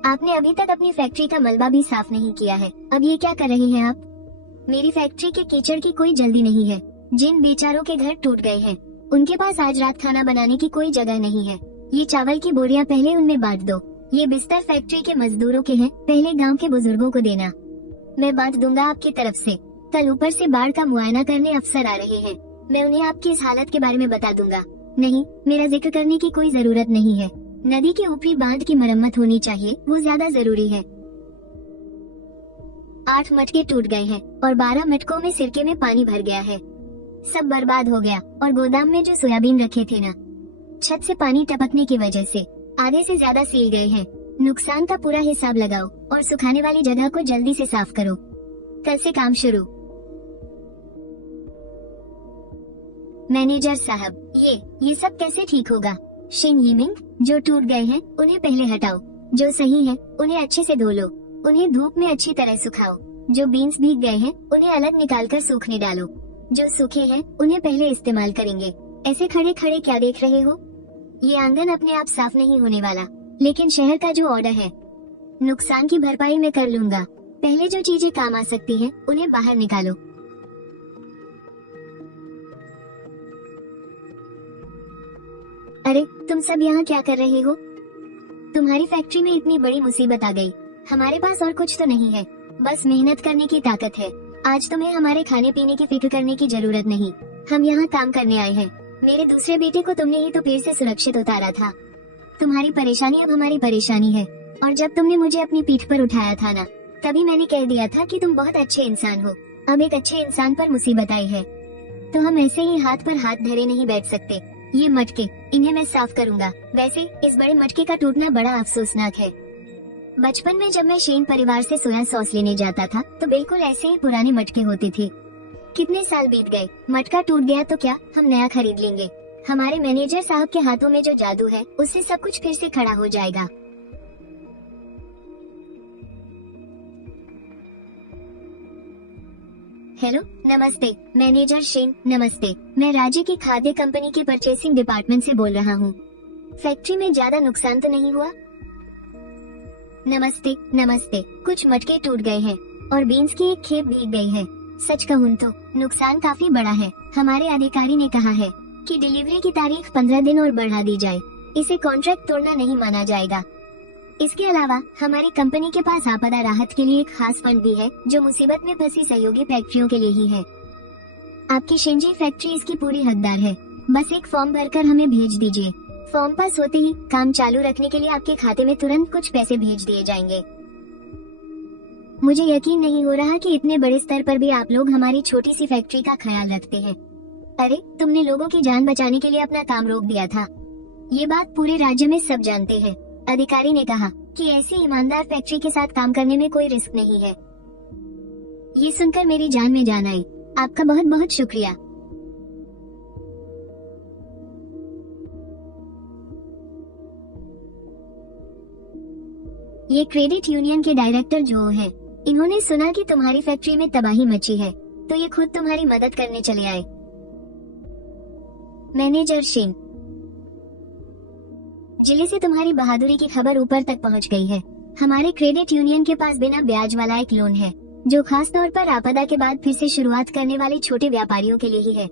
आपने अभी तक अपनी फैक्ट्री का मलबा भी साफ नहीं किया है। अब ये क्या कर रहे हैं आप? मेरी फैक्ट्री के कीचड़ की कोई जल्दी नहीं है। जिन बेचारों के घर टूट गए हैं, उनके पास आज रात खाना बनाने की कोई जगह नहीं है। ये चावल की बोरियां पहले उनमें बांट दो। ये बिस्तर फैक्ट्री के मजदूरों के हैं, पहले गांव के बुजुर्गों को देना। मैं बांट दूंगा आपकी तरफ से। कल ऊपर से बाढ़ का मुआयना करने अफसर आ रहे हैं। मैं उन्हें आपकी इस हालत के बारे में बता दूंगा। नहीं, मेरा जिक्र करने की कोई जरूरत नहीं है। नदी के ऊपरी बांध की मरम्मत होनी चाहिए, वो ज्यादा जरूरी है। 8 मटके टूट गए हैं और 12 मटकों में सिरके में पानी भर गया है। सब बर्बाद हो गया। और गोदाम में जो सोयाबीन रखे थे ना, छत से पानी टपकने की वजह से आधे से ज्यादा सील गए हैं। नुकसान का पूरा हिसाब लगाओ और सुखाने वाली जगह को जल्दी से साफ करो। कल से काम शुरू। मैनेजर साहब, ये सब कैसे ठीक होगा? शेन यीमिंग, जो टूट गए हैं उन्हें पहले हटाओ। जो सही है उन्हें अच्छे से धो लो। उन्हें धूप में अच्छी तरह सुखाओ। जो बीन्स भीग गए हैं उन्हें अलग निकालकर सूखने डालो। जो सूखे हैं उन्हें पहले इस्तेमाल करेंगे। ऐसे खड़े खड़े क्या देख रहे हो? ये आंगन अपने आप साफ नहीं होने वाला, लेकिन शहर का जो ऑर्डर है, नुकसान की भरपाई मैं कर लूंगा। पहले जो चीजें काम आ सकती हैं उन्हें बाहर निकालो। अरे तुम सब यहाँ क्या कर रहे हो? तुम्हारी फैक्ट्री में इतनी बड़ी मुसीबत आ गई। हमारे पास और कुछ तो नहीं है, बस मेहनत करने की ताकत है। आज तुम्हें हमारे खाने पीने की फिक्र करने की जरूरत नहीं। हम यहाँ काम करने आए हैं। मेरे दूसरे बेटे को तुमने ही तो पेड़ से सुरक्षित उतारा था। तुम्हारी परेशानी अब हमारी परेशानी है। और जब तुमने मुझे अपनी पीठ पर उठाया था ना, तभी मैंने कह दिया था कि तुम बहुत अच्छे इंसान हो। अब एक अच्छे इंसान पर मुसीबत आई है, तो हम ऐसे ही हाथ पर हाथ धरे नहीं बैठ सकते। ये मटके, इन्हें मैं साफ करूंगा। वैसे इस बड़े मटके का टूटना बड़ा अफसोसनाक है। बचपन में जब मैं शेन परिवार से सोया सॉस लेने जाता था तो बिल्कुल ऐसे ही पुराने मटके होते थे। कितने साल बीत गए, मटका टूट गया तो क्या हम नया खरीद लेंगे। हमारे मैनेजर साहब के हाथों में जो जादू है उससे सब कुछ फिर से खड़ा हो जाएगा। हेलो, नमस्ते मैनेजर शेन। नमस्ते, मैं राज्य की खाद्य कंपनी के परचेसिंग डिपार्टमेंट से बोल रहा हूँ। फैक्ट्री में ज्यादा नुकसान तो नहीं हुआ? नमस्ते नमस्ते, कुछ मटके टूट गए हैं और बीन्स की एक खेप भीग गई है। सच कहूँ तो नुकसान काफी बड़ा है। हमारे अधिकारी ने कहा है कि डिलीवरी की तारीख 15 दिन और बढ़ा दी जाए। इसे कॉन्ट्रैक्ट तोड़ना नहीं माना जाएगा। इसके अलावा हमारी कंपनी के पास आपदा राहत के लिए एक खास फंड भी है जो मुसीबत में फंसी सहयोगी फैक्ट्रियों के लिए ही है। आपकी शेंजी फैक्ट्री इसकी पूरी हकदार है। बस एक फॉर्म भरकर हमें भेज दीजिए। फॉर्म पास होते ही काम चालू रखने के लिए आपके खाते में तुरंत कुछ पैसे भेज दिए जाएंगे। मुझे यकीन नहीं हो रहा कि इतने बड़े स्तर पर भी आप लोग हमारी छोटी सी फैक्ट्री का ख्याल रखते हैं। अरे तुमने लोगों की जान बचाने के लिए अपना काम रोक दिया था। ये बात पूरे राज्य में सब जानते हैं। अधिकारी ने कहा कि ऐसी ईमानदार फैक्ट्री के साथ काम करने में कोई रिस्क नहीं है। ये सुनकर मेरी जान में जान आई। आपका बहुत बहुत शुक्रिया। ये क्रेडिट यूनियन के डायरेक्टर जो है, इन्होंने सुना कि तुम्हारी फैक्ट्री में तबाही मची है, तो ये खुद तुम्हारी मदद करने चले आए। मैनेजर शेन, जिले से तुम्हारी बहादुरी की खबर ऊपर तक पहुंच गई है। हमारे क्रेडिट यूनियन के पास बिना ब्याज वाला एक लोन है जो खास तौर पर आपदा के बाद फिर से शुरुआत करने वाले छोटे व्यापारियों के लिए ही है।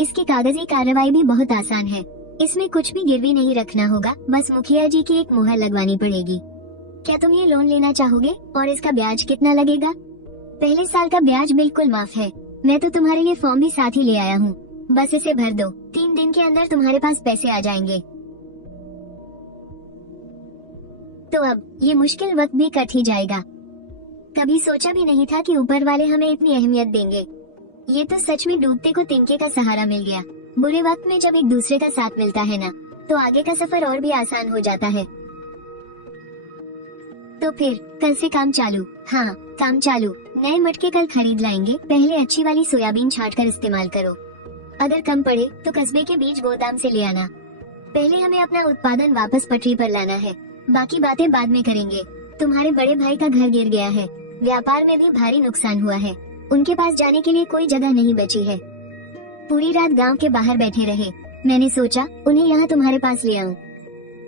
इसकी कागजी कार्रवाई भी बहुत आसान है। इसमें कुछ भी गिरवी नहीं रखना होगा, बस मुखिया जी की एक मुहर लगवानी पड़ेगी। क्या तुम ये लोन लेना चाहोगे और इसका ब्याज कितना लगेगा? पहले साल का ब्याज बिल्कुल माफ है। मैं तो तुम्हारे लिए फॉर्म भी साथ ही ले आया हूँ, बस इसे भर दो। 3 दिन के अंदर तुम्हारे पास पैसे आ जाएंगे। तो अब ये मुश्किल वक्त भी कट ही जाएगा। कभी सोचा भी नहीं था कि ऊपर वाले हमें इतनी अहमियत देंगे। ये तो सच में डूबते को तिनके का सहारा मिल गया। बुरे वक्त में जब एक दूसरे का साथ मिलता है ना, तो आगे का सफर और भी आसान हो जाता है। तो फिर कल से काम चालू। हाँ, काम चालू। नए मटके कल खरीद लाएंगे। पहले अच्छी वाली सोयाबीन छांट कर इस्तेमाल करो। अगर कम पड़े तो कस्बे के बीज गोदाम से ले आना। पहले हमें अपना उत्पादन वापस पटरी पर लाना है, बाकी बातें बाद में करेंगे। तुम्हारे बड़े भाई का घर गिर गया है, व्यापार में भी भारी नुकसान हुआ है। उनके पास जाने के लिए कोई जगह नहीं बची है। पूरी रात गांव के बाहर बैठे रहे। मैंने सोचा उन्हें यहाँ तुम्हारे पास ले आऊं।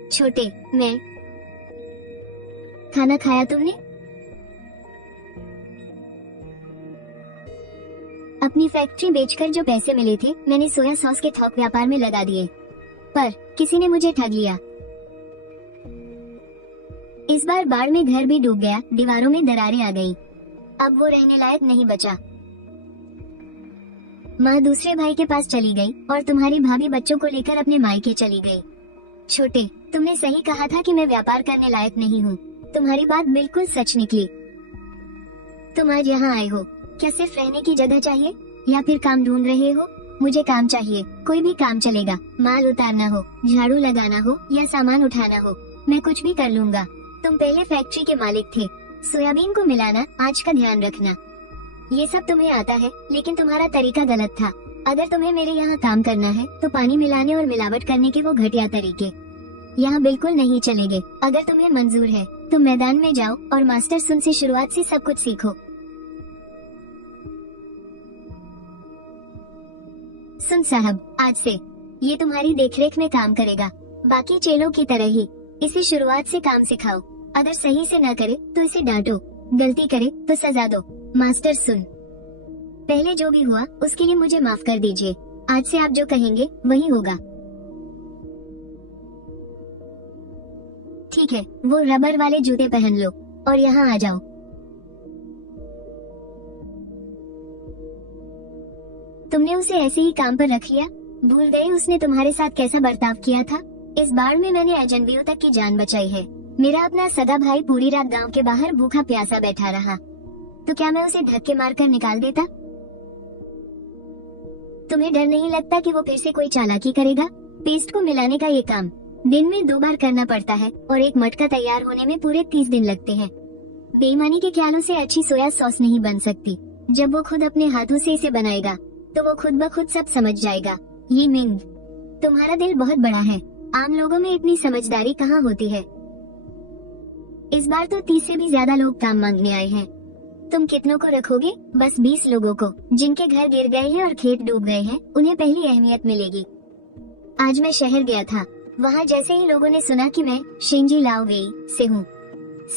छोटे, मैं खाना खाया तुमने? अपनी फैक्ट्री बेचकर जो पैसे मिले थे मैंने सोया सॉस के थोक व्यापार में लगा दिए, पर किसी ने मुझे ठग लिया। इस बार बाढ़ में घर भी डूब गया, दीवारों में दरारें आ गईं। अब वो रहने लायक नहीं बचा। माँ दूसरे भाई के पास चली गई और तुम्हारी भाभी बच्चों को लेकर अपने मायके चली गई। छोटे, तुमने सही कहा था कि मैं व्यापार करने लायक नहीं हूँ। तुम्हारी बात बिल्कुल सच निकली। तुम आज यहाँ आए हो, क्या सिर्फ रहने की जगह चाहिए या फिर काम ढूंढ रहे हो? मुझे काम चाहिए, कोई भी काम चलेगा। माल उतारना हो, झाड़ू लगाना हो या सामान उठाना हो, मैं कुछ भी कर लूंगा। तुम पहले फैक्ट्री के मालिक थे। सोयाबीन को मिलाना, आँच का ध्यान रखना, ये सब तुम्हें आता है, लेकिन तुम्हारा तरीका गलत था। अगर तुम्हें मेरे यहाँ काम करना है तो पानी मिलाने और मिलावट करने के वो घटिया तरीके यहाँ बिल्कुल नहीं चलेंगे। अगर तुम्हें मंजूर है तो मैदान में जाओ और मास्टर सुन से शुरुआत से सब कुछ सीखो। सुन साहब, आज से ये तुम्हारी देखरेख में काम करेगा। बाकी चेलों की तरह ही इसे शुरुआत से काम सिखाओ। अगर सही से ना करे तो इसे डांटो, गलती करे तो सजा दो। मास्टर सुन, पहले जो भी हुआ उसके लिए मुझे माफ कर दीजिए। आज से आप जो कहेंगे वही होगा। ठीक है, वो रबर वाले जूते पहन लो और यहाँ आ जाओ। तुमने उसे ऐसे ही काम पर रख लिया? भूल गए उसने तुम्हारे साथ कैसा बर्ताव किया था? इस बार में मैंने अजनबियों तक की जान बचाई है। मेरा अपना सगा भाई पूरी रात गांव के बाहर भूखा प्यासा बैठा रहा, तो क्या मैं उसे धक्के मारकर निकाल देता? तुम्हें डर नहीं लगता कि वो फिर से कोई चालाकी करेगा? पेस्ट को मिलाने का ये काम दिन में 2 बार करना पड़ता है और एक मटका तैयार होने में पूरे 30 दिन लगते हैं। बेईमानी के ख्यालों से अच्छी सोया सॉस नहीं बन सकती। जब वो खुद अपने हाथों से इसे बनाएगा तो वो खुद ब खुद सब समझ जाएगा। ये मिंग, तुम्हारा दिल बहुत बड़ा है। आम लोगों में इतनी समझदारी कहाँ होती है। इस बार तो 30 से भी ज्यादा लोग काम मांगने आए हैं। तुम कितनों को रखोगे? बस 20 लोगों को, जिनके घर गिर गए हैं और खेत डूब गए हैं। उन्हें पहली अहमियत मिलेगी। आज मैं शहर गया था, वहाँ जैसे ही लोगों ने सुना कि मैं शेंजी लाओ वेई से हूँ,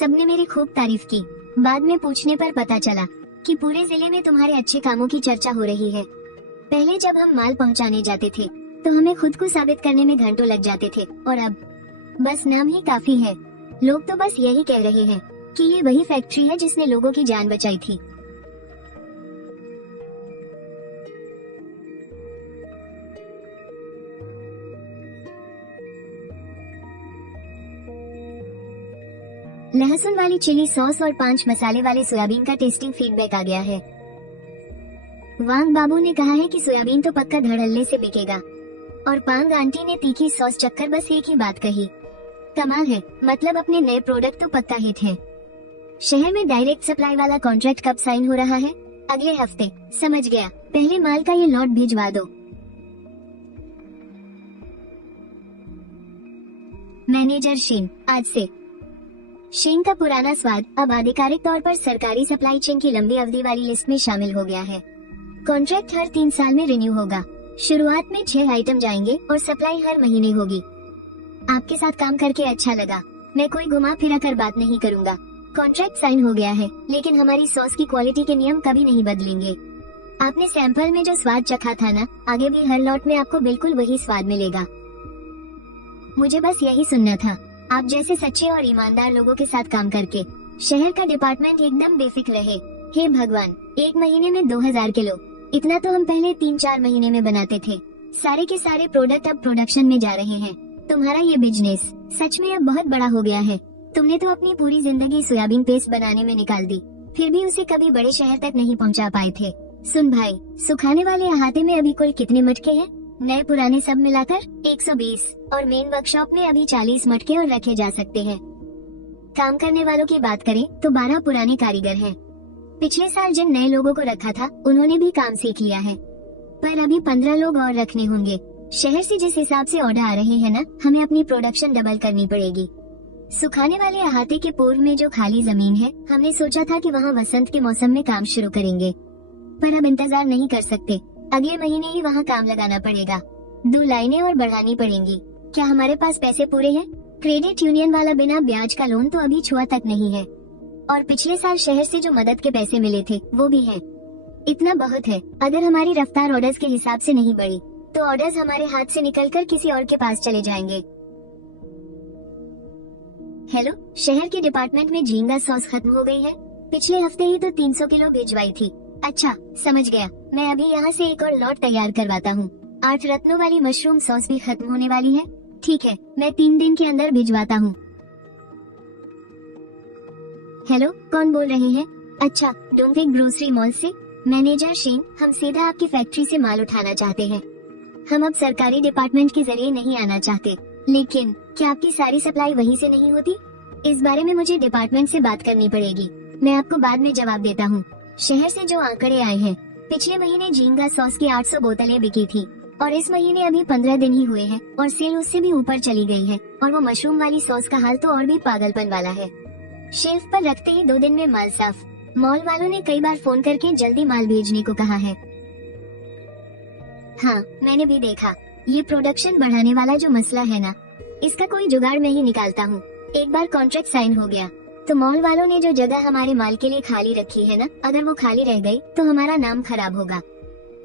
सबने मेरी खूब तारीफ की। बाद में पूछने पर पता चला कि पूरे जिले में तुम्हारे अच्छे कामों की चर्चा हो रही है। पहले जब हम माल पहुँचाने जाते थे तो हमें खुद को साबित करने में घंटों लग जाते थे, और अब बस नाम ही काफी है। लोग तो बस यही कह रहे हैं कि ये वही फैक्ट्री है जिसने लोगों की जान बचाई थी। लहसुन वाली चिली सॉस और 5 मसाले वाले सोयाबीन का टेस्टिंग फीडबैक आ गया है। वांग बाबू ने कहा है कि सोयाबीन तो पक्का धड़ल्ले से बिकेगा, और पांग आंटी ने तीखी सॉस चक्कर बस एक ही बात कही, कमाल है, मतलब अपने नए प्रोडक्ट तो पक्का हिट है। शहर में डायरेक्ट सप्लाई वाला कॉन्ट्रैक्ट कब साइन हो रहा है? अगले हफ्ते। समझ गया, पहले माल का ये लॉट भिजवा दो। मैनेजर शेन, आज से शेन का पुराना स्वाद अब आधिकारिक तौर पर सरकारी सप्लाई चेन की लंबी अवधि वाली लिस्ट में शामिल हो गया है। कॉन्ट्रैक्ट हर 3 साल में रिन्यू होगा। शुरुआत में 6 आइटम जाएंगे और सप्लाई हर महीने होगी। आपके साथ काम करके अच्छा लगा। मैं कोई घुमा फिरा कर बात नहीं करूंगा। कॉन्ट्रैक्ट साइन हो गया है, लेकिन हमारी सॉस की क्वालिटी के नियम कभी नहीं बदलेंगे। आपने सैंपल में जो स्वाद चखा था ना, आगे भी हर लॉट में आपको बिल्कुल वही स्वाद मिलेगा। मुझे बस यही सुनना था। आप जैसे सच्चे और ईमानदार लोगों के साथ काम करके शहर का डिपार्टमेंट एकदम बेफिक्र रहे। हे भगवान, 1 महीने में 2000 किलो, इतना तो हम पहले 3-4 महीने में बनाते थे। सारे के सारे प्रोडक्ट अब प्रोडक्शन में जा रहे हैं। तुम्हारा ये बिजनेस सच में अब बहुत बड़ा हो गया है। तुमने तो अपनी पूरी जिंदगी सोयाबीन पेस्ट बनाने में निकाल दी, फिर भी उसे कभी बड़े शहर तक नहीं पहुंचा पाए थे। सुन भाई, सुखाने वाले अहाते में अभी कुल कितने मटके हैं? नए पुराने सब मिलाकर 120, और मेन वर्कशॉप में अभी 40 मटके और रखे जा सकते हैं। काम करने वालों की बात करें तो 12 पुराने कारीगर हैं। पिछले साल जिन नए लोगों को रखा था उन्होंने भी काम सीख लिया है, पर अभी 15 लोग और रखने होंगे। शहर से जिस हिसाब से ऑर्डर आ रहे हैं ना, हमें अपनी प्रोडक्शन डबल करनी पड़ेगी। सुखाने वाले अहाते के पूर्व में जो खाली जमीन है, हमने सोचा था कि वहाँ वसंत के मौसम में काम शुरू करेंगे, पर अब इंतजार नहीं कर सकते। अगले महीने ही वहाँ काम लगाना पड़ेगा। 2 लाइनें और बढ़ानी पड़ेंगी। क्या हमारे पास पैसे पूरे हैं? क्रेडिट यूनियन वाला बिना ब्याज का लोन तो अभी छुआ तक नहीं है, और पिछले साल शहर से जो मदद के पैसे मिले थे वो भी हैं। इतना बहुत है। अगर हमारी रफ्तार ऑर्डर्स के हिसाब से नहीं बढ़ी तो ऑर्डर्स हमारे हाथ से निकलकर किसी और के पास चले जाएंगे। हेलो, शहर के डिपार्टमेंट में झींगा सॉस खत्म हो गई है। पिछले हफ्ते ही तो 300 किलो भिजवाई थी। अच्छा, समझ गया। मैं अभी यहाँ से एक और लॉट तैयार करवाता हूँ। 8 रत्नों वाली मशरूम सॉस भी खत्म होने वाली है। ठीक है, मैं 3 दिन के अंदर भिजवाता हूँ। हेलो, कौन बोल रहे हैं? अच्छा, डोंगविक ग्रोसरी मॉल से। मैनेजर शेन, हम सीधा आपकी फैक्ट्री से माल उठाना चाहते हैं। हम अब सरकारी डिपार्टमेंट के जरिए नहीं आना चाहते, लेकिन क्या आपकी सारी सप्लाई वहीं से नहीं होती? इस बारे में मुझे डिपार्टमेंट से बात करनी पड़ेगी। मैं आपको बाद में जवाब देता हूँ। शहर से जो आंकड़े आए हैं, पिछले महीने झींगा सॉस की 800 बोतलें बिकी थी, और इस महीने अभी 15 दिन ही हुए हैं और सेल उससे भी ऊपर चली गई है। और वो मशरूम वाली सॉस का हाल तो और भी पागलपन वाला है। शेल्फ पर रखते ही 2 दिन में माल साफ। मॉल वालों ने कई बार फोन करके जल्दी माल भेजने को कहा है। हाँ, मैंने भी देखा। ये प्रोडक्शन बढ़ाने वाला जो मसला है ना, इसका कोई जुगाड़ मैं ही निकालता हूँ। एक बार कॉन्ट्रैक्ट साइन हो गया तो मॉल वालों ने जो जगह हमारे माल के लिए खाली रखी है ना, अगर वो खाली रह गई तो हमारा नाम खराब होगा।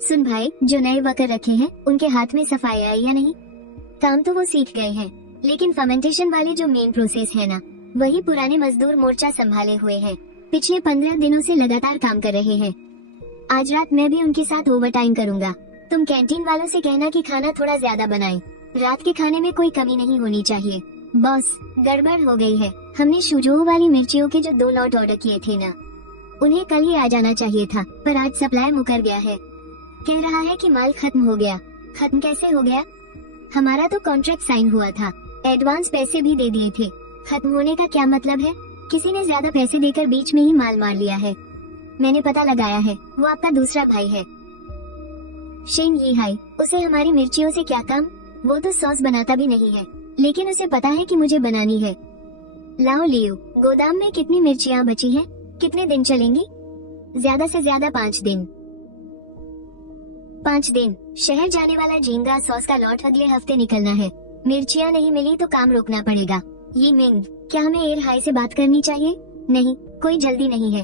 सुन भाई, जो नए वर्कर रखे हैं उनके हाथ में सफाई आई या नहीं? काम तो वो सीख गए हैं, लेकिन फर्मेंटेशन वाले जो मेन प्रोसेस है ना, वही पुराने मजदूर मोर्चा संभाले हुए हैं। पिछले 15 दिनों से लगातार काम कर रहे हैं। आज रात मैं भी उनके साथ ओवर टाइम करूँगा। तुम कैंटीन वालों से कहना कि खाना थोड़ा ज्यादा बनाएं। रात के खाने में कोई कमी नहीं होनी चाहिए। बॉस, गड़बड़ हो गई है। हमने शुजू वाली मिर्चियों के जो 2 लॉट ऑर्डर किए थे ना, उन्हें कल ही आ जाना चाहिए था, पर आज सप्लाई मुकर गया है। कह रहा है कि माल खत्म हो गया। खत्म कैसे हो गया? हमारा तो कॉन्ट्रैक्ट साइन हुआ था, एडवांस पैसे भी दे दिए थे। खत्म होने का क्या मतलब है? किसी ने ज्यादा पैसे देकर बीच में ही माल मार लिया है। मैंने पता लगाया है, वो आपका दूसरा भाई है, शेन यीहाई। उसे हमारी मिर्चियों से क्या काम? वो तो सॉस बनाता भी नहीं है, लेकिन उसे पता है कि मुझे बनानी है। लाओ लियो, गोदाम में कितनी मिर्चियाँ बची हैं? कितने दिन चलेंगी? ज्यादा से ज्यादा 5 दिन। 5 दिन? शहर जाने वाला झींगा सॉस का लॉट अगले हफ्ते निकलना है। मिर्चियाँ नहीं मिली तो काम रोकना पड़ेगा। ये मिंग, क्या हमें एयर हाई से बात करनी चाहिए? नहीं, कोई जल्दी नहीं है।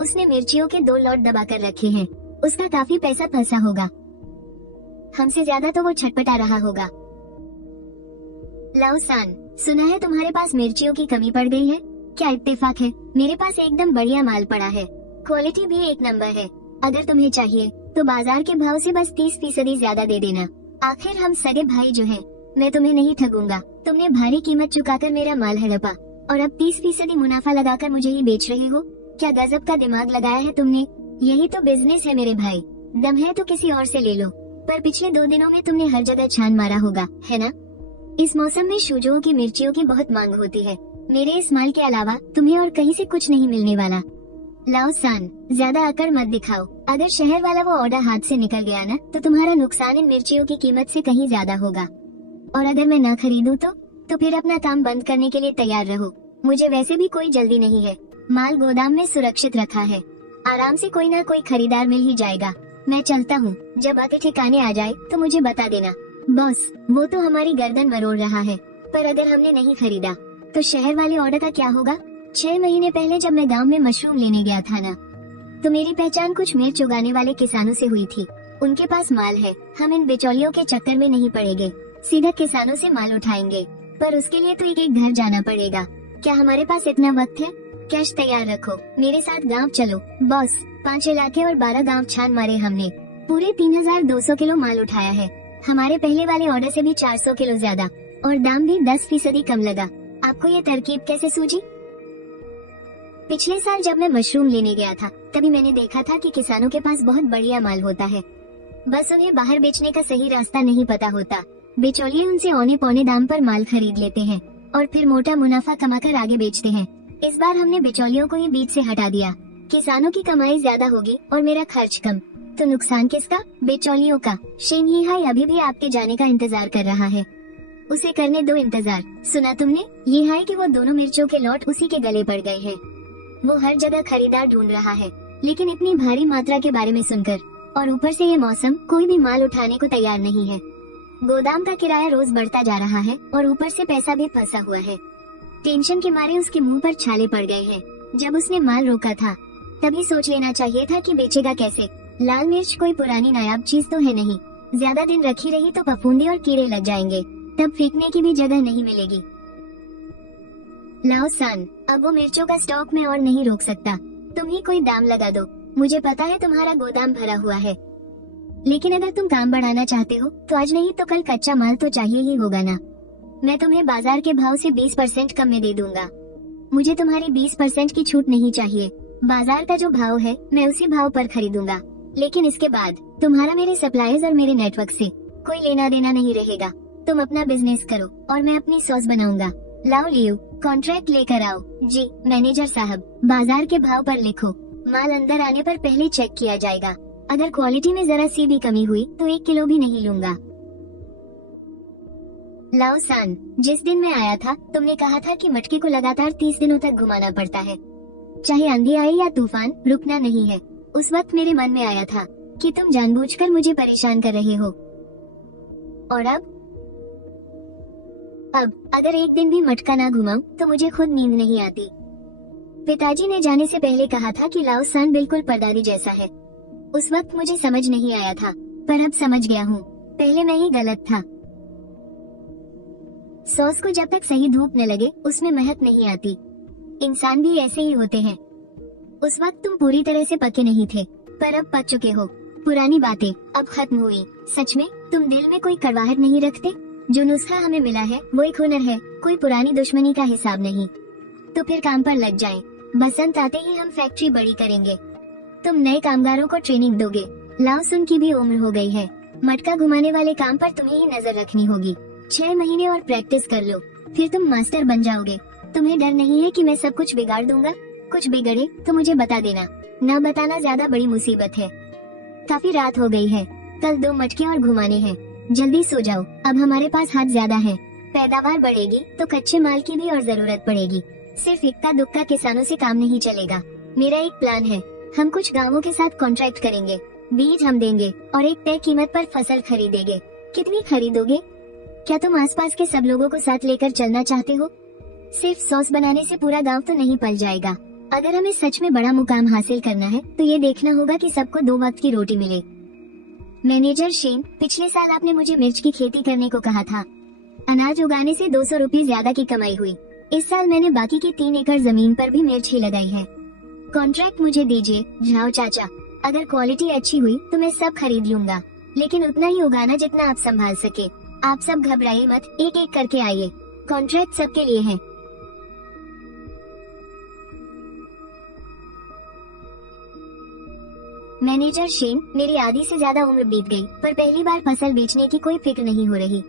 उसने मिर्चियों के 2 लॉट दबा कर रखे हैं, उसका काफी पैसा फंसा होगा। हमसे ज्यादा तो वो छटपटा रहा होगा। लाओ सान, सुना है तुम्हारे पास मिर्चियों की कमी पड़ गई है? क्या इत्तेफाक है? मेरे पास एकदम बढ़िया माल पड़ा है, क्वालिटी भी एक नंबर है। अगर तुम्हें चाहिए तो बाजार के भाव से बस 30% ज्यादा दे देना। आखिर हम सगे भाई जो हैं, मैं तुम्हें नहीं ठगूंगा। तुमने भारी कीमत चुकाकर मेरा माल हड़पा और अब 30% मुनाफा लगाकर मुझे ही बेच रहे हो। क्या गजब का दिमाग लगाया है तुमने। यही तो बिजनेस है मेरे भाई। दम है तो किसी और से ले लो, पर पिछले 2 दिनों में तुमने हर जगह छान मारा होगा, है ना? इस मौसम में शुजू की मिर्चियों की बहुत मांग होती है। मेरे इस माल के अलावा तुम्हें और कहीं से कुछ नहीं मिलने वाला। लाओ सान, ज्यादा अकड़ मत दिखाओ। अगर शहर वाला वो ऑर्डर हाथ से निकल गया ना, तो तुम्हारा नुकसान इन मिर्चियों की कीमत से कहीं ज्यादा होगा। और अगर मैं ना खरीदूं तो फिर अपना काम बंद करने के लिए तैयार रहो। मुझे वैसे भी कोई जल्दी नहीं है। माल गोदाम में सुरक्षित रखा है, आराम से कोई ना कोई खरीदार मिल ही जाएगा। मैं चलता हूँ, जब आके ठिकाने आ जाए तो मुझे बता देना। बॉस, वो तो हमारी गर्दन मरोड़ रहा है, पर अगर हमने नहीं खरीदा तो शहर वाले ऑर्डर का क्या होगा? 6 महीने पहले जब मैं गांव में मशरूम लेने गया था ना, तो मेरी पहचान कुछ मिर्च उगाने वाले किसानों से हुई थी। उनके पास माल है, हम इन बिचौलियों के चक्कर में नहीं पड़ेंगे, सीधा किसानों से माल उठाएंगे। पर उसके लिए तो एक घर जाना पड़ेगा। क्या हमारे पास इतना वक्त है? कैश तैयार रखो, मेरे साथ गांव चलो। बॉस, 5 इलाके और 12 गांव छान मारे हमने। पूरे 3200 किलो माल उठाया है। हमारे पहले वाले ऑर्डर से भी 400 किलो ज्यादा, और दाम भी 10% कम लगा। आपको ये तरकीब कैसे सूझी? पिछले साल जब मैं मशरूम लेने गया था, तभी मैंने देखा था कि किसानों के पास बहुत बढ़िया माल होता है, बस उन्हें बाहर बेचने का सही रास्ता नहीं पता होता। बिचौलिए उनसे औने पौने दाम पर माल खरीद लेते हैं और फिर मोटा मुनाफा कमाकर आगे बेचते हैं। इस बार हमने बिचौलियों को ही बीच से हटा दिया। किसानों की कमाई ज्यादा होगी और मेरा खर्च कम, तो नुकसान किसका? बिचौलियों का। शेन यीहाई अभी भी आपके जाने का इंतजार कर रहा है, उसे करने दो इंतजार। सुना तुमने? यीहाई कि वो दोनों मिर्चों के लॉट उसी के गले पड़ गए हैं। वो हर जगह खरीदार ढूंढ रहा है, लेकिन इतनी भारी मात्रा के बारे में सुनकर, और ऊपर से ये मौसम, कोई भी माल उठाने को तैयार नहीं है। गोदाम का किराया रोज बढ़ता जा रहा है और ऊपर से पैसा भी फंसा हुआ है। टेंशन के मारे उसके मुंह पर छाले पड़ गए हैं। जब उसने माल रोका था तभी सोच लेना चाहिए था कि बेचेगा कैसे। लाल मिर्च कोई पुरानी नायाब चीज तो है नहीं, ज्यादा दिन रखी रही तो फफूंदी और कीड़े लग जाएंगे, तब फेंकने की भी जगह नहीं मिलेगी। लाओ सान, अब वो मिर्चों का स्टॉक मैं और नहीं रोक सकता। तुम ही कोई दाम लगा दो। मुझे पता है तुम्हारा गोदाम भरा हुआ है, लेकिन अगर तुम काम बढ़ाना चाहते हो तो आज नहीं तो कल कच्चा माल तो चाहिए ही होगा ना। मैं तुम्हें बाजार के भाव से 20% कम में दे दूंगा। मुझे तुम्हारी 20% की छूट नहीं चाहिए। बाजार का जो भाव है मैं उसी भाव पर खरीदूंगा, लेकिन इसके बाद तुम्हारा मेरे सप्लायर्स और मेरे नेटवर्क से कोई लेना देना नहीं रहेगा। तुम अपना बिजनेस करो और मैं अपनी सॉस बनाऊंगा। लाओ लियो, कॉन्ट्रैक्ट लेकर आओ। जी मैनेजर साहब, बाजार के भाव पर लिखो। माल अंदर आने पर पहले चेक किया जाएगा। अगर क्वालिटी में जरा सी भी कमी हुई तो 1 किलो भी नहीं लूंगा। लाओ सान, जिस दिन मैं आया था तुमने कहा था कि मटके को लगातार 30 दिनों तक घुमाना पड़ता है, चाहे आंधी आए या तूफान, रुकना नहीं है। उस वक्त मेरे मन में आया था कि तुम जानबूझकर मुझे परेशान कर रहे हो। और अब अगर एक दिन भी मटका ना घुमाऊं तो मुझे खुद नींद नहीं आती। पिताजी ने जाने से पहले कहा था कि लाओ सान बिल्कुल परदादी जैसा है। उस वक्त मुझे समझ नहीं आया था, पर अब समझ गया हूँ। पहले मैं ही गलत था। सॉस को जब तक सही धूप न लगे उसमें महक नहीं आती। इंसान भी ऐसे ही होते हैं। उस वक्त तुम पूरी तरह से पके नहीं थे, पर अब पक चुके हो। पुरानी बातें अब खत्म हुई। सच में तुम दिल में कोई कड़वाहट नहीं रखते? जो नुस्खा हमें मिला है वो एक हुनर है, कोई पुरानी दुश्मनी का हिसाब नहीं। तो फिर काम पर लग जाएं। बसंत आते ही हम फैक्ट्री बड़ी करेंगे। तुम नए कामगारों को ट्रेनिंग दोगे। लाओ सुन की भी उम्र हो गई है। मटका घुमाने वाले काम पर तुम्हें ही नजर रखनी होगी। 6 महीने और प्रैक्टिस कर लो, फिर तुम मास्टर बन जाओगे। तुम्हें डर नहीं है कि मैं सब कुछ बिगाड़ दूंगा? कुछ बिगड़े तो मुझे बता देना। ना बताना ज्यादा बड़ी मुसीबत है। काफी रात हो गई है। कल 2 मटके और घुमाने हैं। जल्दी सो जाओ, अब हमारे पास हाथ ज्यादा है। पैदावार बढ़ेगी तो कच्चे माल की भी और जरूरत पड़ेगी। सिर्फ इक्का दुक्का किसानों से काम नहीं चलेगा। मेरा एक प्लान है। हम कुछ गांवों के साथ कॉन्ट्रैक्ट करेंगे। बीज हम देंगे और एक तय कीमत पर फसल खरीदेंगे। कितनी खरीदोगे? क्या तुम आसपास के सब लोगों को साथ लेकर चलना चाहते हो? सिर्फ सॉस बनाने से पूरा गांव तो नहीं पल जाएगा। अगर हमें सच में बड़ा मुकाम हासिल करना है तो ये देखना होगा कि सबको 2 वक्त की रोटी मिले। मैनेजर शेन, पिछले साल आपने मुझे मिर्च की खेती करने को कहा था। अनाज उगाने से 200 रुपए ज्यादा की कमाई हुई। इस साल मैंने बाकी की 3 एकड़ जमीन पर भी मिर्च ही लगाई है। कॉन्ट्रैक्ट मुझे दीजिए। जाओ चाचा, अगर क्वालिटी अच्छी हुई तो मैं सब खरीद लूंगा, लेकिन उतना ही उगाना जितना आप संभाल सके। आप सब घबराइए मत, एक एक करके आइए। कॉन्ट्रैक्ट सबके लिए है। मैनेजर शेन, मेरी आधी से ज्यादा उम्र बीत गई, पर पहली बार फसल बेचने की कोई फिक्र नहीं हो रही।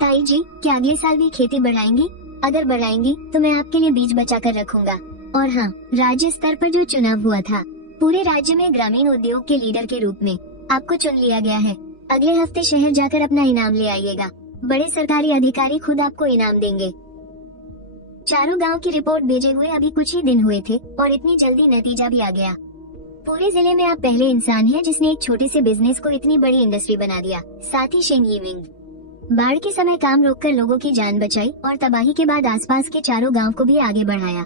ताई जी, क्या अगले साल भी खेती बढ़ाएंगी? अगर बढ़ाएंगी तो मैं आपके लिए बीज बचा कर रखूंगा। और हाँ, राज्य स्तर पर जो चुनाव हुआ था, पूरे राज्य में ग्रामीण उद्योग के लीडर के रूप में आपको चुन लिया गया है। अगले हफ्ते शहर जाकर अपना इनाम ले आइएगा। बड़े सरकारी अधिकारी खुद आपको इनाम देंगे। चारों गांव की रिपोर्ट भेजे हुए अभी कुछ ही दिन हुए थे और इतनी जल्दी नतीजा भी आ गया। पूरे जिले में आप पहले इंसान हैं जिसने एक छोटे से बिजनेस को इतनी बड़ी इंडस्ट्री बना दिया। साथ ही शेंग यीमिंग, बाढ़ के समय काम रोककर लोगों की जान बचाई और तबाही के बाद आसपास के चारों गांव को भी आगे बढ़ाया।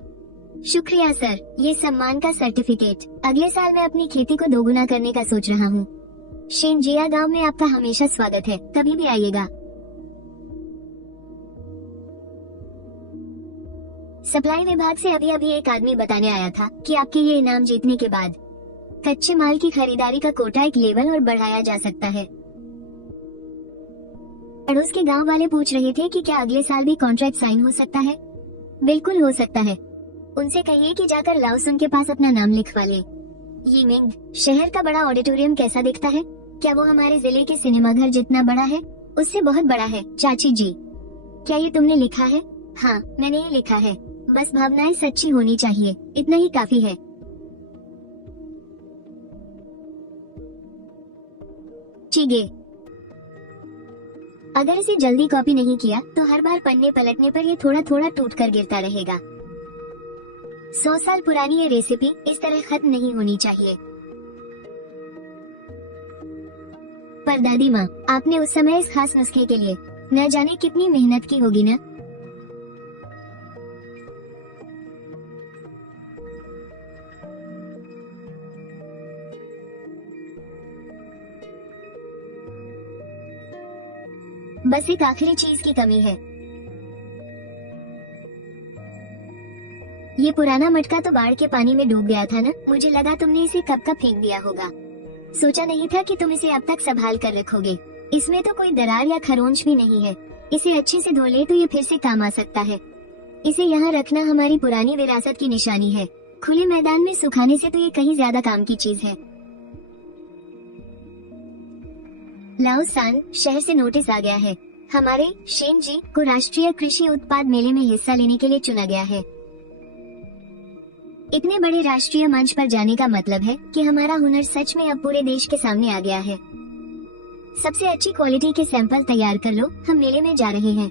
शुक्रिया सर, ये सम्मान का सर्टिफिकेट। अगले साल मैं अपनी खेती को दोगुना करने का सोच रहा हूँ। शेंजिया गांव में आपका हमेशा स्वागत है, कभी भी आइएगा। सप्लाई विभाग से अभी अभी एक आदमी बताने आया था कि आपके ये इनाम जीतने के बाद कच्चे माल की खरीदारी का कोटा एक लेवल और बढ़ाया जा सकता है। पड़ोस के गांव वाले पूछ रहे थे कि क्या अगले साल भी कॉन्ट्रैक्ट साइन हो सकता है। बिल्कुल हो सकता है। उनसे कहिए कि जाकर लाओसुन के पास अपना नाम लिखवा ले। यीमिंग, शहर का बड़ा ऑडिटोरियम कैसा दिखता है? क्या वो हमारे जिले के सिनेमा घर जितना बड़ा है? उससे बहुत बड़ा है चाची जी। क्या ये तुमने लिखा है? हाँ, मैंने ये लिखा है। बस भावनाएं सच्ची होनी चाहिए, इतना ही काफी है। ठीक है। अगर इसे जल्दी कॉपी नहीं किया तो हर बार पन्ने पलटने पर ये थोड़ा थोड़ा टूट कर गिरता रहेगा। 100 साल पुरानी ये रेसिपी इस तरह खत्म नहीं होनी चाहिए। पर दादी माँ, आपने उस समय इस खास नुस्खे के लिए न जाने कितनी मेहनत की होगी ना। बस एक आखिरी चीज की कमी है। ये पुराना मटका तो बाढ़ के पानी में डूब गया था ना। मुझे लगा तुमने इसे कब का फेंक दिया होगा। सोचा नहीं था कि तुम इसे अब तक संभाल कर रखोगे। इसमें तो कोई दरार या खरोंच भी नहीं है। इसे अच्छे से धो ले तो ये फिर से काम आ सकता है। इसे यहाँ रखना हमारी पुरानी विरासत की निशानी है। खुले मैदान में सुखाने से तो ये कहीं ज्यादा काम की चीज है। लाओसान, शहर से नोटिस आ गया है। हमारे शेन जी को राष्ट्रीय कृषि उत्पाद मेले में हिस्सा लेने के लिए चुना गया है। इतने बड़े राष्ट्रीय मंच पर जाने का मतलब है कि हमारा हुनर सच में अब पूरे देश के सामने आ गया है। सबसे अच्छी क्वालिटी के सैंपल तैयार कर लो, हम मेले में जा रहे हैं।